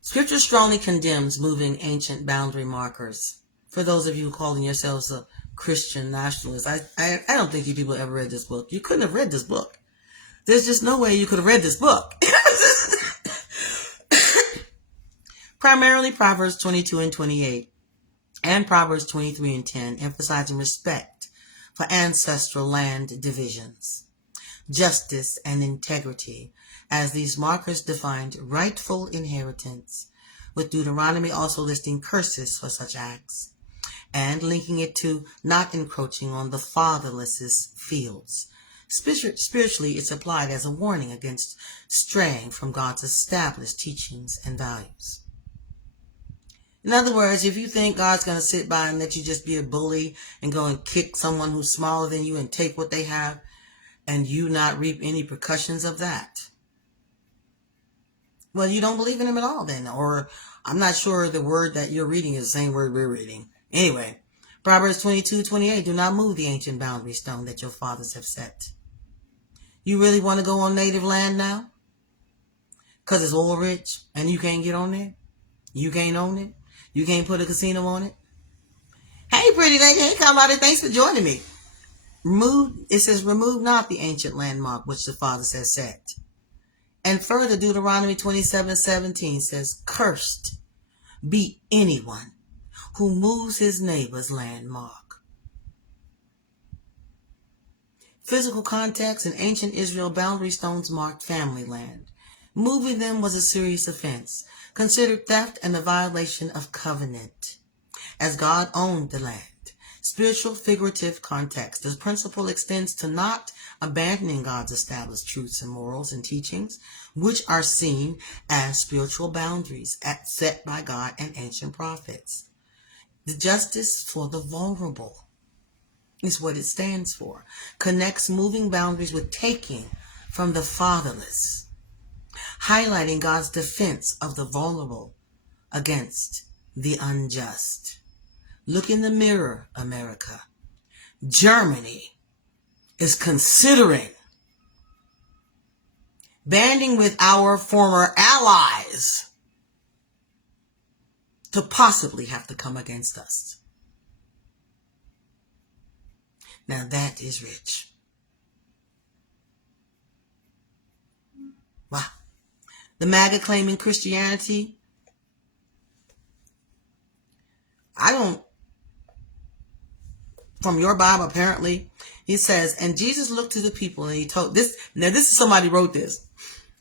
Scripture strongly condemns moving ancient boundary markers. For those of you calling yourselves a Christian nationalist, I don't think you people ever read this book. You couldn't have read this book. There's just no way you could have read this book. primarily Proverbs 22 and 28 and Proverbs 23 and 10, emphasizing respect for ancestral land divisions, justice, and integrity, as these markers defined rightful inheritance, with Deuteronomy also listing curses for such acts, and linking it to not encroaching on the fatherless's fields. Spiritually, it's applied as a warning against straying from God's established teachings and values. In other words, if you think God's going to sit by and let you just be a bully and go and kick someone who's smaller than you and take what they have, and you not reap any repercussions of that, well, you don't believe in him at all then. Or I'm not sure the word that you're reading is the same word we're reading. Anyway, Proverbs 22:28, do not move the ancient boundary stone that your fathers have set. You really want to go on native land now? Because it's oil rich and you can't get on there? You can't own it? You can't put a casino on it? Hey, pretty lady. Hey, Carlotta. Thanks for joining me. It says, remove not the ancient landmark which the fathers have set. And further, Deuteronomy 27:17 says, cursed be anyone who moves his neighbor's landmark. Physical context: in ancient Israel, boundary stones marked family land. Moving them was a serious offense, considered theft and a violation of covenant, as God owned the land. Spiritual figurative context. The principle extends to not abandoning God's established truths and morals and teachings, which are seen as spiritual boundaries set by God and ancient prophets. The justice for the vulnerable is what it stands for. Connects moving boundaries with taking from the fatherless, highlighting God's defense of the vulnerable against the unjust. Look in the mirror, America. Germany is considering banding with our former allies to possibly have to come against us. Now that is rich. Wow. The MAGA claiming Christianity. From your Bible, apparently, he says, and Jesus looked to the people and he told this. Now, this is somebody wrote this.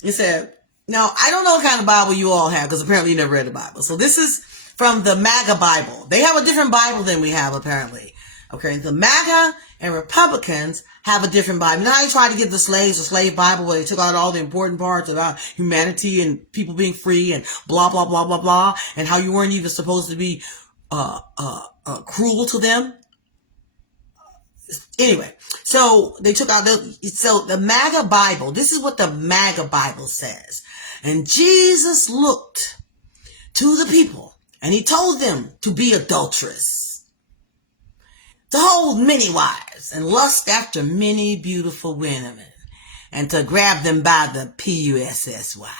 He said, now, I don't know what kind of Bible you all have, because apparently you never read the Bible. So this is from the MAGA Bible. They have a different Bible than we have, apparently. Okay, the MAGA and Republicans have a different Bible. Now, they tried to give the slaves a slave Bible where they took out all the important parts about humanity and people being free and blah, blah, blah, blah, blah, and how you weren't even supposed to be cruel to them. Anyway, so they took out the MAGA Bible. This is what the MAGA Bible says. And Jesus looked to the people and he told them to be adulterous, to hold many wives and lust after many beautiful women, and to grab them by the P-U-S-S-Y.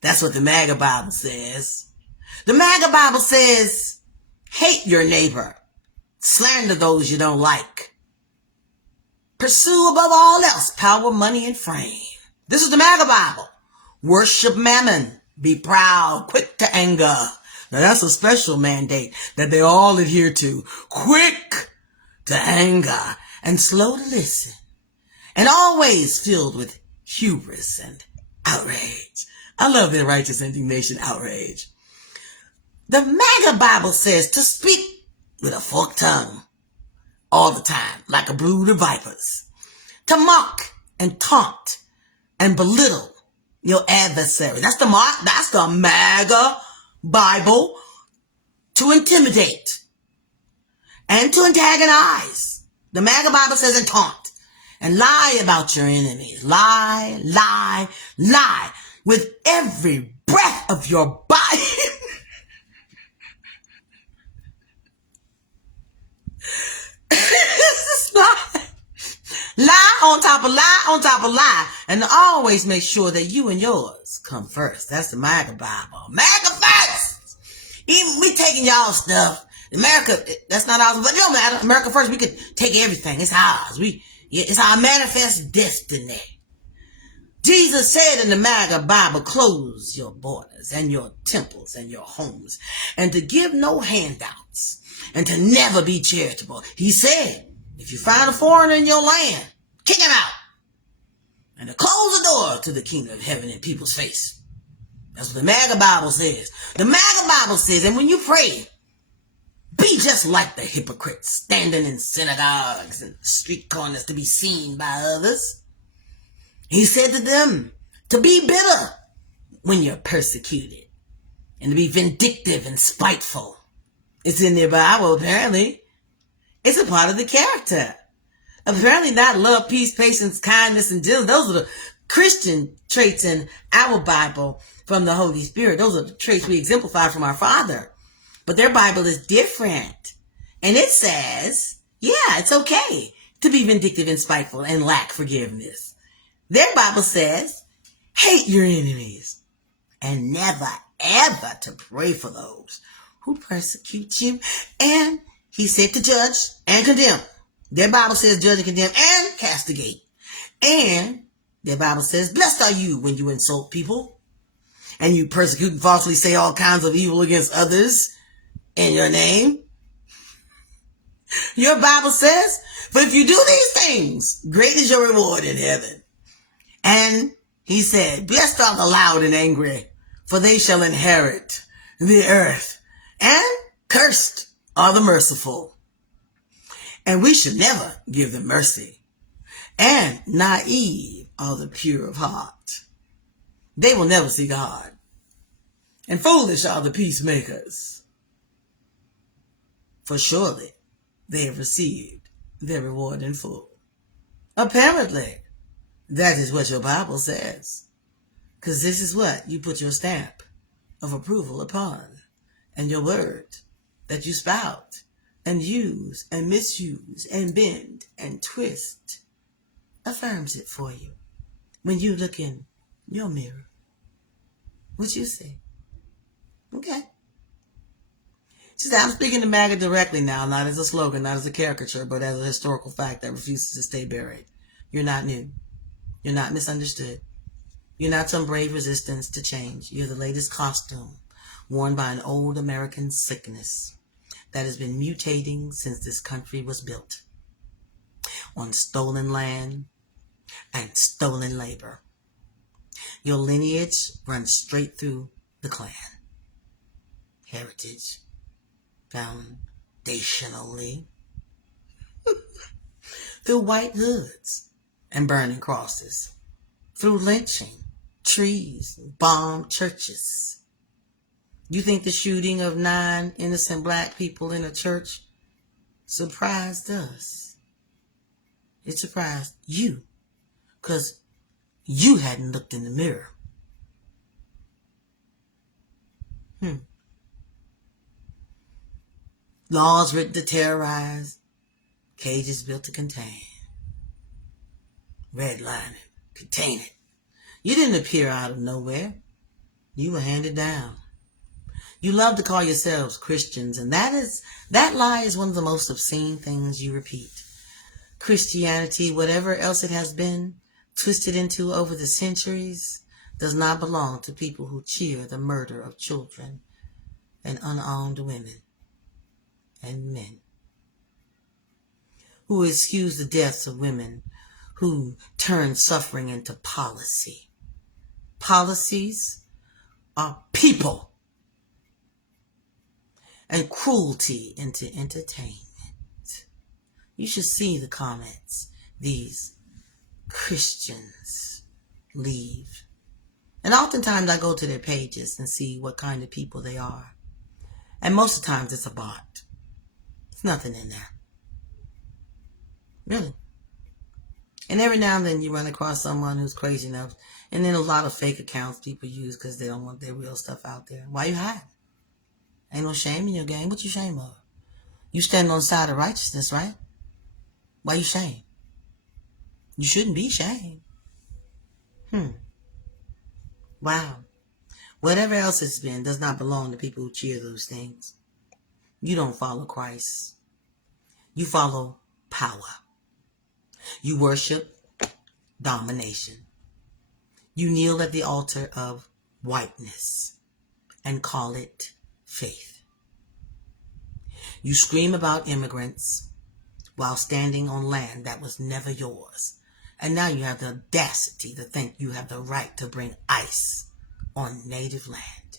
That's what the MAGA Bible says. The MAGA Bible says, hate your neighbor, slander those you don't like. Pursue above all else power, money, and fame. This is the MAGA Bible. Worship mammon. Be proud, quick to anger. Now that's a special mandate that they all adhere to. Quick to anger and slow to listen. And always filled with hubris and outrage. I love their righteous indignation, outrage. The MAGA Bible says to speak with a forked tongue all the time, like a brood of vipers, to mock and taunt and belittle your adversary. That's the MAGA Bible, to intimidate and to antagonize. The MAGA Bible says, and taunt and lie about your enemies. Lie, lie, lie with every breath of your body. Lie on top of lie on top of lie. And always make sure that you and yours come first. That's the MAGA Bible. MAGA first! Even we taking y'all stuff. America, that's not ours, but it don't matter. America first, we could take everything. It's ours. It's our manifest destiny. Jesus said in the MAGA Bible, close your borders and your temples and your homes, and to give no handouts, and to never be charitable. He said, if you find a foreigner in your land, kick him out, and to close the door to the kingdom of heaven in people's face. That's what the MAGA Bible says. The MAGA Bible says, and when you pray, be just like the hypocrites, standing in synagogues and street corners to be seen by others. He said to them to be bitter when you're persecuted and to be vindictive and spiteful. It's in their Bible, apparently. It's a part of the character. Apparently not love, peace, patience, kindness, and gentleness. Those are the Christian traits in our Bible from the Holy Spirit. Those are the traits we exemplify from our Father. But their Bible is different. And it says, yeah, it's okay to be vindictive and spiteful and lack forgiveness. Their Bible says, hate your enemies and never, ever to pray for those who persecute you. And he said to judge and condemn. Their Bible says judge and condemn and castigate. And their Bible says, blessed are you when you insult people and you persecute and falsely say all kinds of evil against others in your name. Your Bible says, for if you do these things, great is your reward in heaven. And he said, blessed are the loud and angry, for they shall inherit the earth. And cursed are the merciful. And we should never give them mercy. And naive are the pure of heart. They will never see God. And foolish are the peacemakers. For surely they have received their reward in full. Apparently, that is what your Bible says. Because this is what you put your stamp of approval upon. And your word that you spout and use and misuse and bend and twist affirms it for you. When you look in your mirror, what you say? Okay. She said, I'm speaking to MAGA directly now, not as a slogan, not as a caricature, but as a historical fact that refuses to stay buried. You're not new. You're not misunderstood. You're not some brave resistance to change. You're the latest costume worn by an old American sickness that has been mutating since this country was built on stolen land and stolen labor. Your lineage runs straight through the Klan. Heritage, foundationally, through white hoods and burning crosses, through lynching, trees, bombed churches. You think the shooting of 9 innocent black people in a church surprised us? It surprised you because you hadn't looked in the mirror. Laws written to terrorize, cages built to contain. Redlining, contain it. You didn't appear out of nowhere. You were handed down. You love to call yourselves Christians, and that lie is one of the most obscene things you repeat. Christianity, whatever else it has been twisted into over the centuries, does not belong to people who cheer the murder of children and unarmed women and men, who excuse the deaths of women, who turn suffering into policy. Policies are people, and cruelty into entertainment. You should see the comments these Christians leave. And oftentimes I go to their pages and see what kind of people they are. And most of the times it's a bot. There's nothing in there. Really. And every now and then you run across someone who's crazy enough. And then a lot of fake accounts people use because they don't want their real stuff out there. Why you hide? Ain't no shame in your game. What you shame of? You stand on the side of righteousness, right? Why you shame? You shouldn't be shamed. Wow. Whatever else it's been does not belong to people who cheer those things. You don't follow Christ. You follow power. You worship domination. You kneel at the altar of whiteness and call it faith. You scream about immigrants while standing on land that was never yours. And now you have the audacity to think you have the right to bring ICE on native land.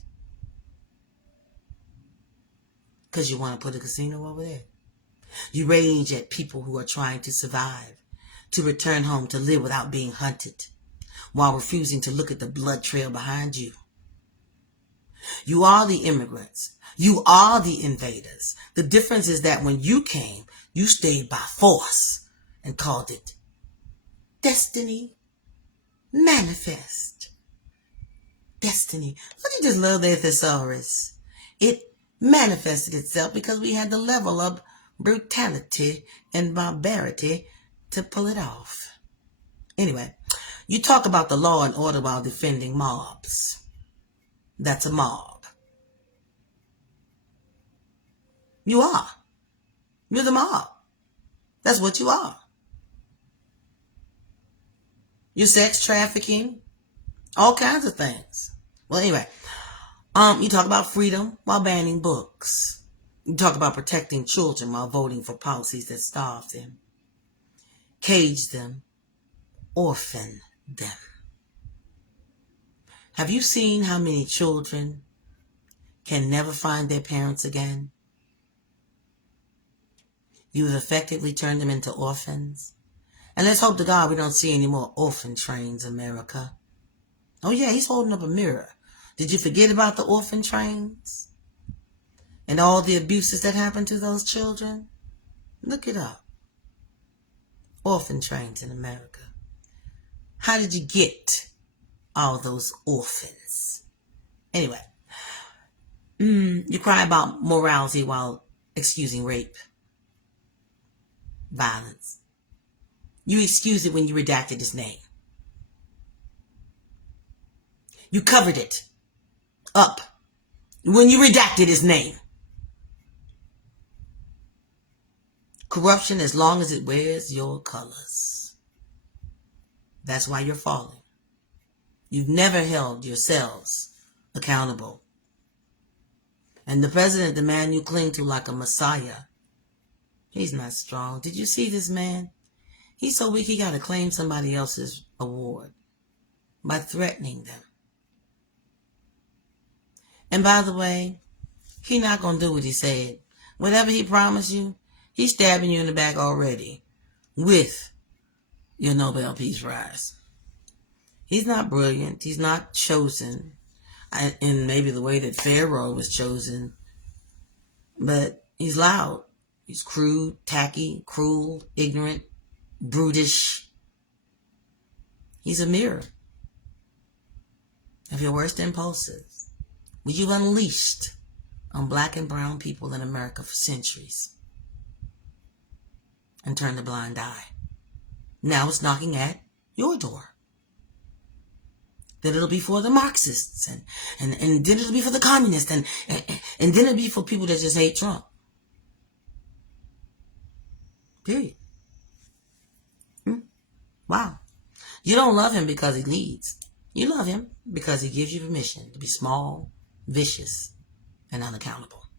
Because you want to put a casino over there. You rage at people who are trying to survive, to return home to live without being hunted, while refusing to look at the blood trail behind you. You are the immigrants. You are the invaders. The difference is that when you came, you stayed by force and called it destiny manifest. Destiny. Don't you just love the thesaurus? It manifested itself because we had the level of brutality and barbarity to pull it off. Anyway, you talk about the law and order while defending mobs. That's a mob. You are. You're the mob. That's what you are. You're sex trafficking, all kinds of things. Well, anyway, you talk about freedom while banning books. You talk about protecting children while voting for policies that starve them, cage them, orphan them. Have you seen how many children can never find their parents again? You have effectively turned them into orphans. And let's hope to God we don't see any more orphan trains, America. Oh yeah, he's holding up a mirror. Did you forget about the orphan trains? And all the abuses that happened to those children? Look it up. Orphan trains in America. How did you get all those orphans? Anyway, you cry about morality while excusing rape, violence. You excused it when you redacted his name. You covered it up when you redacted his name. Corruption as long as it wears your colors. That's why you're falling. You've never held yourselves accountable. And the president, the man you cling to like a messiah, he's not strong. Did you see this man? He's so weak he got to claim somebody else's award by threatening them. And by the way, he's not going to do what he said. Whatever he promised you, he's stabbing you in the back already with your Nobel Peace Prize. He's not brilliant. He's not chosen in maybe the way that Pharaoh was chosen. But he's loud. He's crude, tacky, cruel, ignorant, brutish. He's a mirror of your worst impulses, which you've unleashed on black and brown people in America for centuries and turned a blind eye. Now it's knocking at your door. Then it'll be for the Marxists and then it'll be for the communists and then it'll be for people that just hate Trump. Period. Wow. You don't love him because he leads. You love him because he gives you permission to be small, vicious, and unaccountable.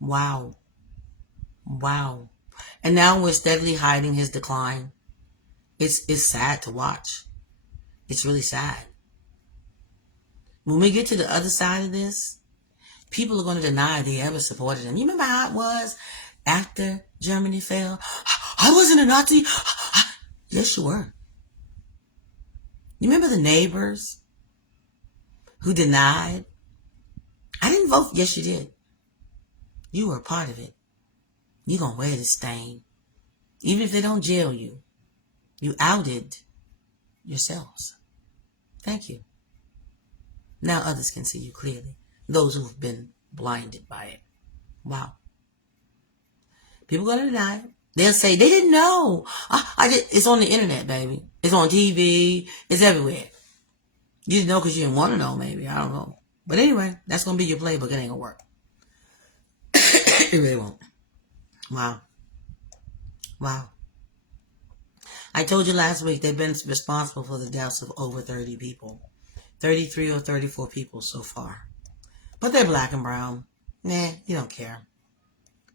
Wow. Wow. And now we're steadily hiding his decline. It's sad to watch. It's really sad. When we get to the other side of this, people are going to deny they ever supported him. You remember how it was after Germany fell? I wasn't a Nazi. Yes, you were. You remember the neighbors who denied? I didn't vote. Yes, you did. You were a part of it. You're going to wear the stain. Even if they don't jail you, you outed yourselves. Thank you. Now others can see you clearly. Those who've been blinded by it. Wow. People are going to deny it. They'll say, they didn't know. It's on the internet, baby. It's on TV. It's everywhere. You didn't know because you didn't want to know, maybe. I don't know. But anyway, that's going to be your playbook. It ain't going to work. It really won't. Wow. Wow. I told you last week they've been responsible for the deaths of over 30 people. 33 or 34 people so far. But they're black and brown. Nah, you don't care.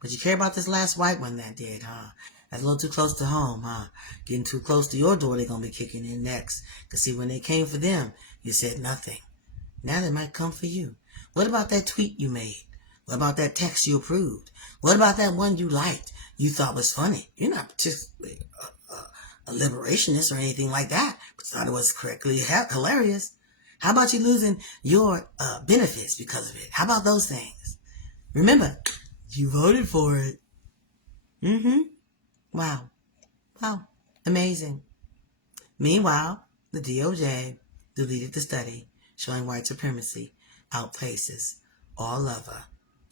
But you care about this last white one that did, huh? That's a little too close to home, huh? Getting too close to your door, they're going to be kicking in next. Because see, when they came for them, you said nothing. Now they might come for you. What about that tweet you made? What about that text you approved? What about that one you liked, you thought was funny? You're not particularly a liberationist or anything like that, but you thought it was correctly hilarious. How about you losing your benefits because of it? How about those things? Remember, you voted for it. Wow. Wow. Amazing. Meanwhile, the DOJ deleted the study showing white supremacy outpaces all other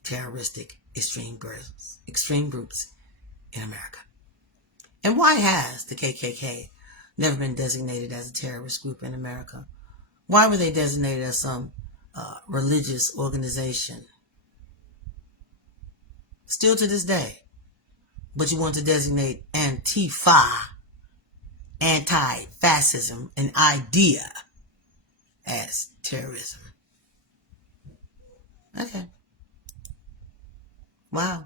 terroristic extreme groups in America. And why has the KKK never been designated as a terrorist group in America? Why were they designated as some religious organization? Still to this day. But you want to designate Antifa, anti-fascism, an idea as terrorism. Okay. Wow.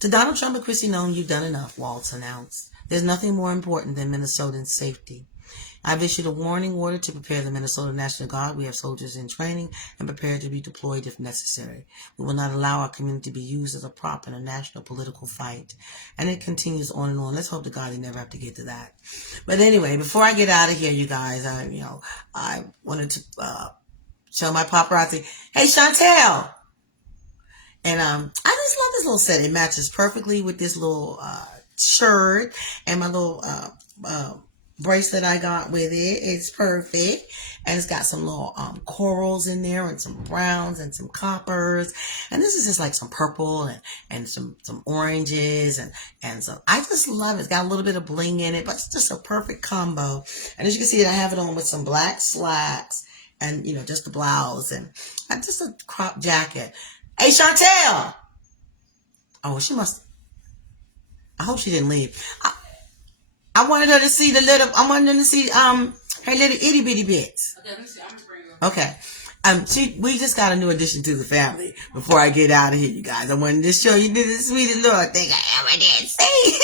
To Donald Trump and Kristi Noem, you've done enough, Waltz announced. There's nothing more important than Minnesotans' safety. I've issued a warning order to prepare the Minnesota National Guard. We have soldiers in training and prepared to be deployed if necessary. We will not allow our community to be used as a prop in a national political fight. And it continues on and on. Let's hope to God they never have to get to that. But anyway, before I get out of here, you guys, I wanted to show my paparazzi. Hey, Chantel! And I just love this little set. It matches perfectly with this little shirt and my little bracelet I got with it. It's perfect. And it's got some little corals in there and some browns and some coppers. And this is just like some purple and some oranges and some. I just love it. It's got a little bit of bling in it, but it's just a perfect combo. And as you can see, I have it on with some black slacks and, just the blouse and just a crop jacket. Hey, Chantel! Oh, she must. I hope she didn't leave. I wanted her to see I wanted her to see her little itty bitty bits. Okay, let me see. I'm gonna bring her. We just got a new addition to the family. Before I get out of here, you guys, I wanted to show you the sweetest little thing I ever did see.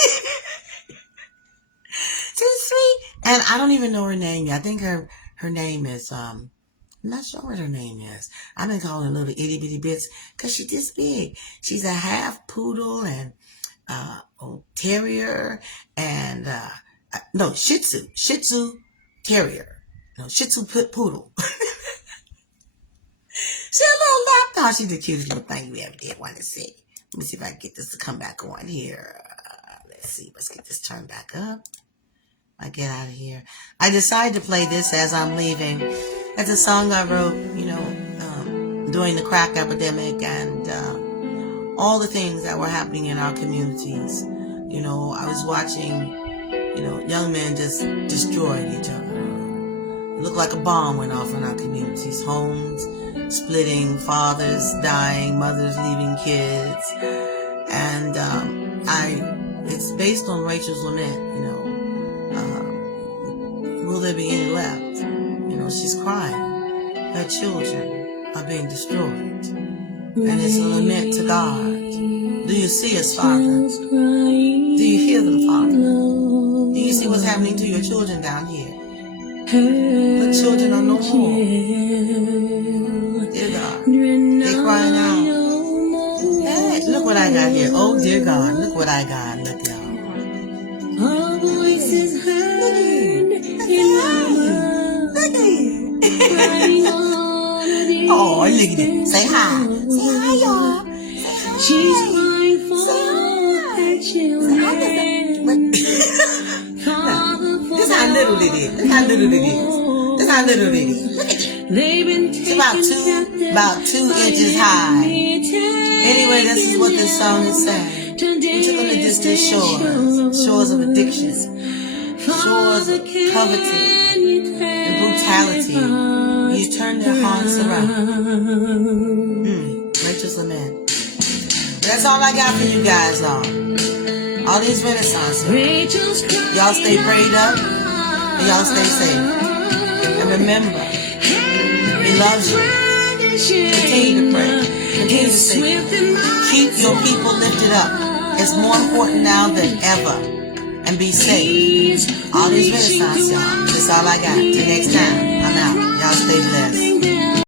Too sweet. And I don't even know her name yet. I think her name is I'm not sure what her name is. I've been calling her little itty bitty bits because she's this big. She's a half poodle and terrier and no, Shih Tzu terrier, Shih Tzu poodle. She's a little lapdog. She's the cutest little thing you ever did want to see. Let me see if I can get this to come back on here. Let's see. Let's get this turned back up. I get out of here. I decided to play this as I'm leaving. It's a song I wrote, during the crack epidemic and all the things that were happening in our communities. I was watching, young men just destroying each other. It looked like a bomb went off in our communities. Homes splitting, fathers dying, mothers leaving kids. And it's based on Rachel's lament, will there be any left? She's crying. Her children are being destroyed. And it's a lament to God. Do you see us, Father? Do you hear them, Father? Do you see what's happening to your children down here? The children are no more. Dear God. They're crying out. Hey, look what I got here. Oh, dear God. Look what I got. Look, y'all. Our voices heard oh, look at it. Say hi. Say hi, y'all. Say hi. She's crying for her children. This how little it is. Look how little it is. This how little it is. Look at it. It's about 2 inches high. Anyway, this is what this song is saying. We took on the distant shores of addiction, shores of poverty and brutality. He's turned their hearts around. Rachel's lament. That's all I got for you guys, all. All these Renaissance y'all. Y'all stay prayed up and y'all stay safe. And remember, He loves you. Continue to pray. Continue to say, keep your people lifted up. It's more important now than ever. And be safe. All these Renaissance y'all. That's all I got. Till next time, I'm out. Y'all stay blessed.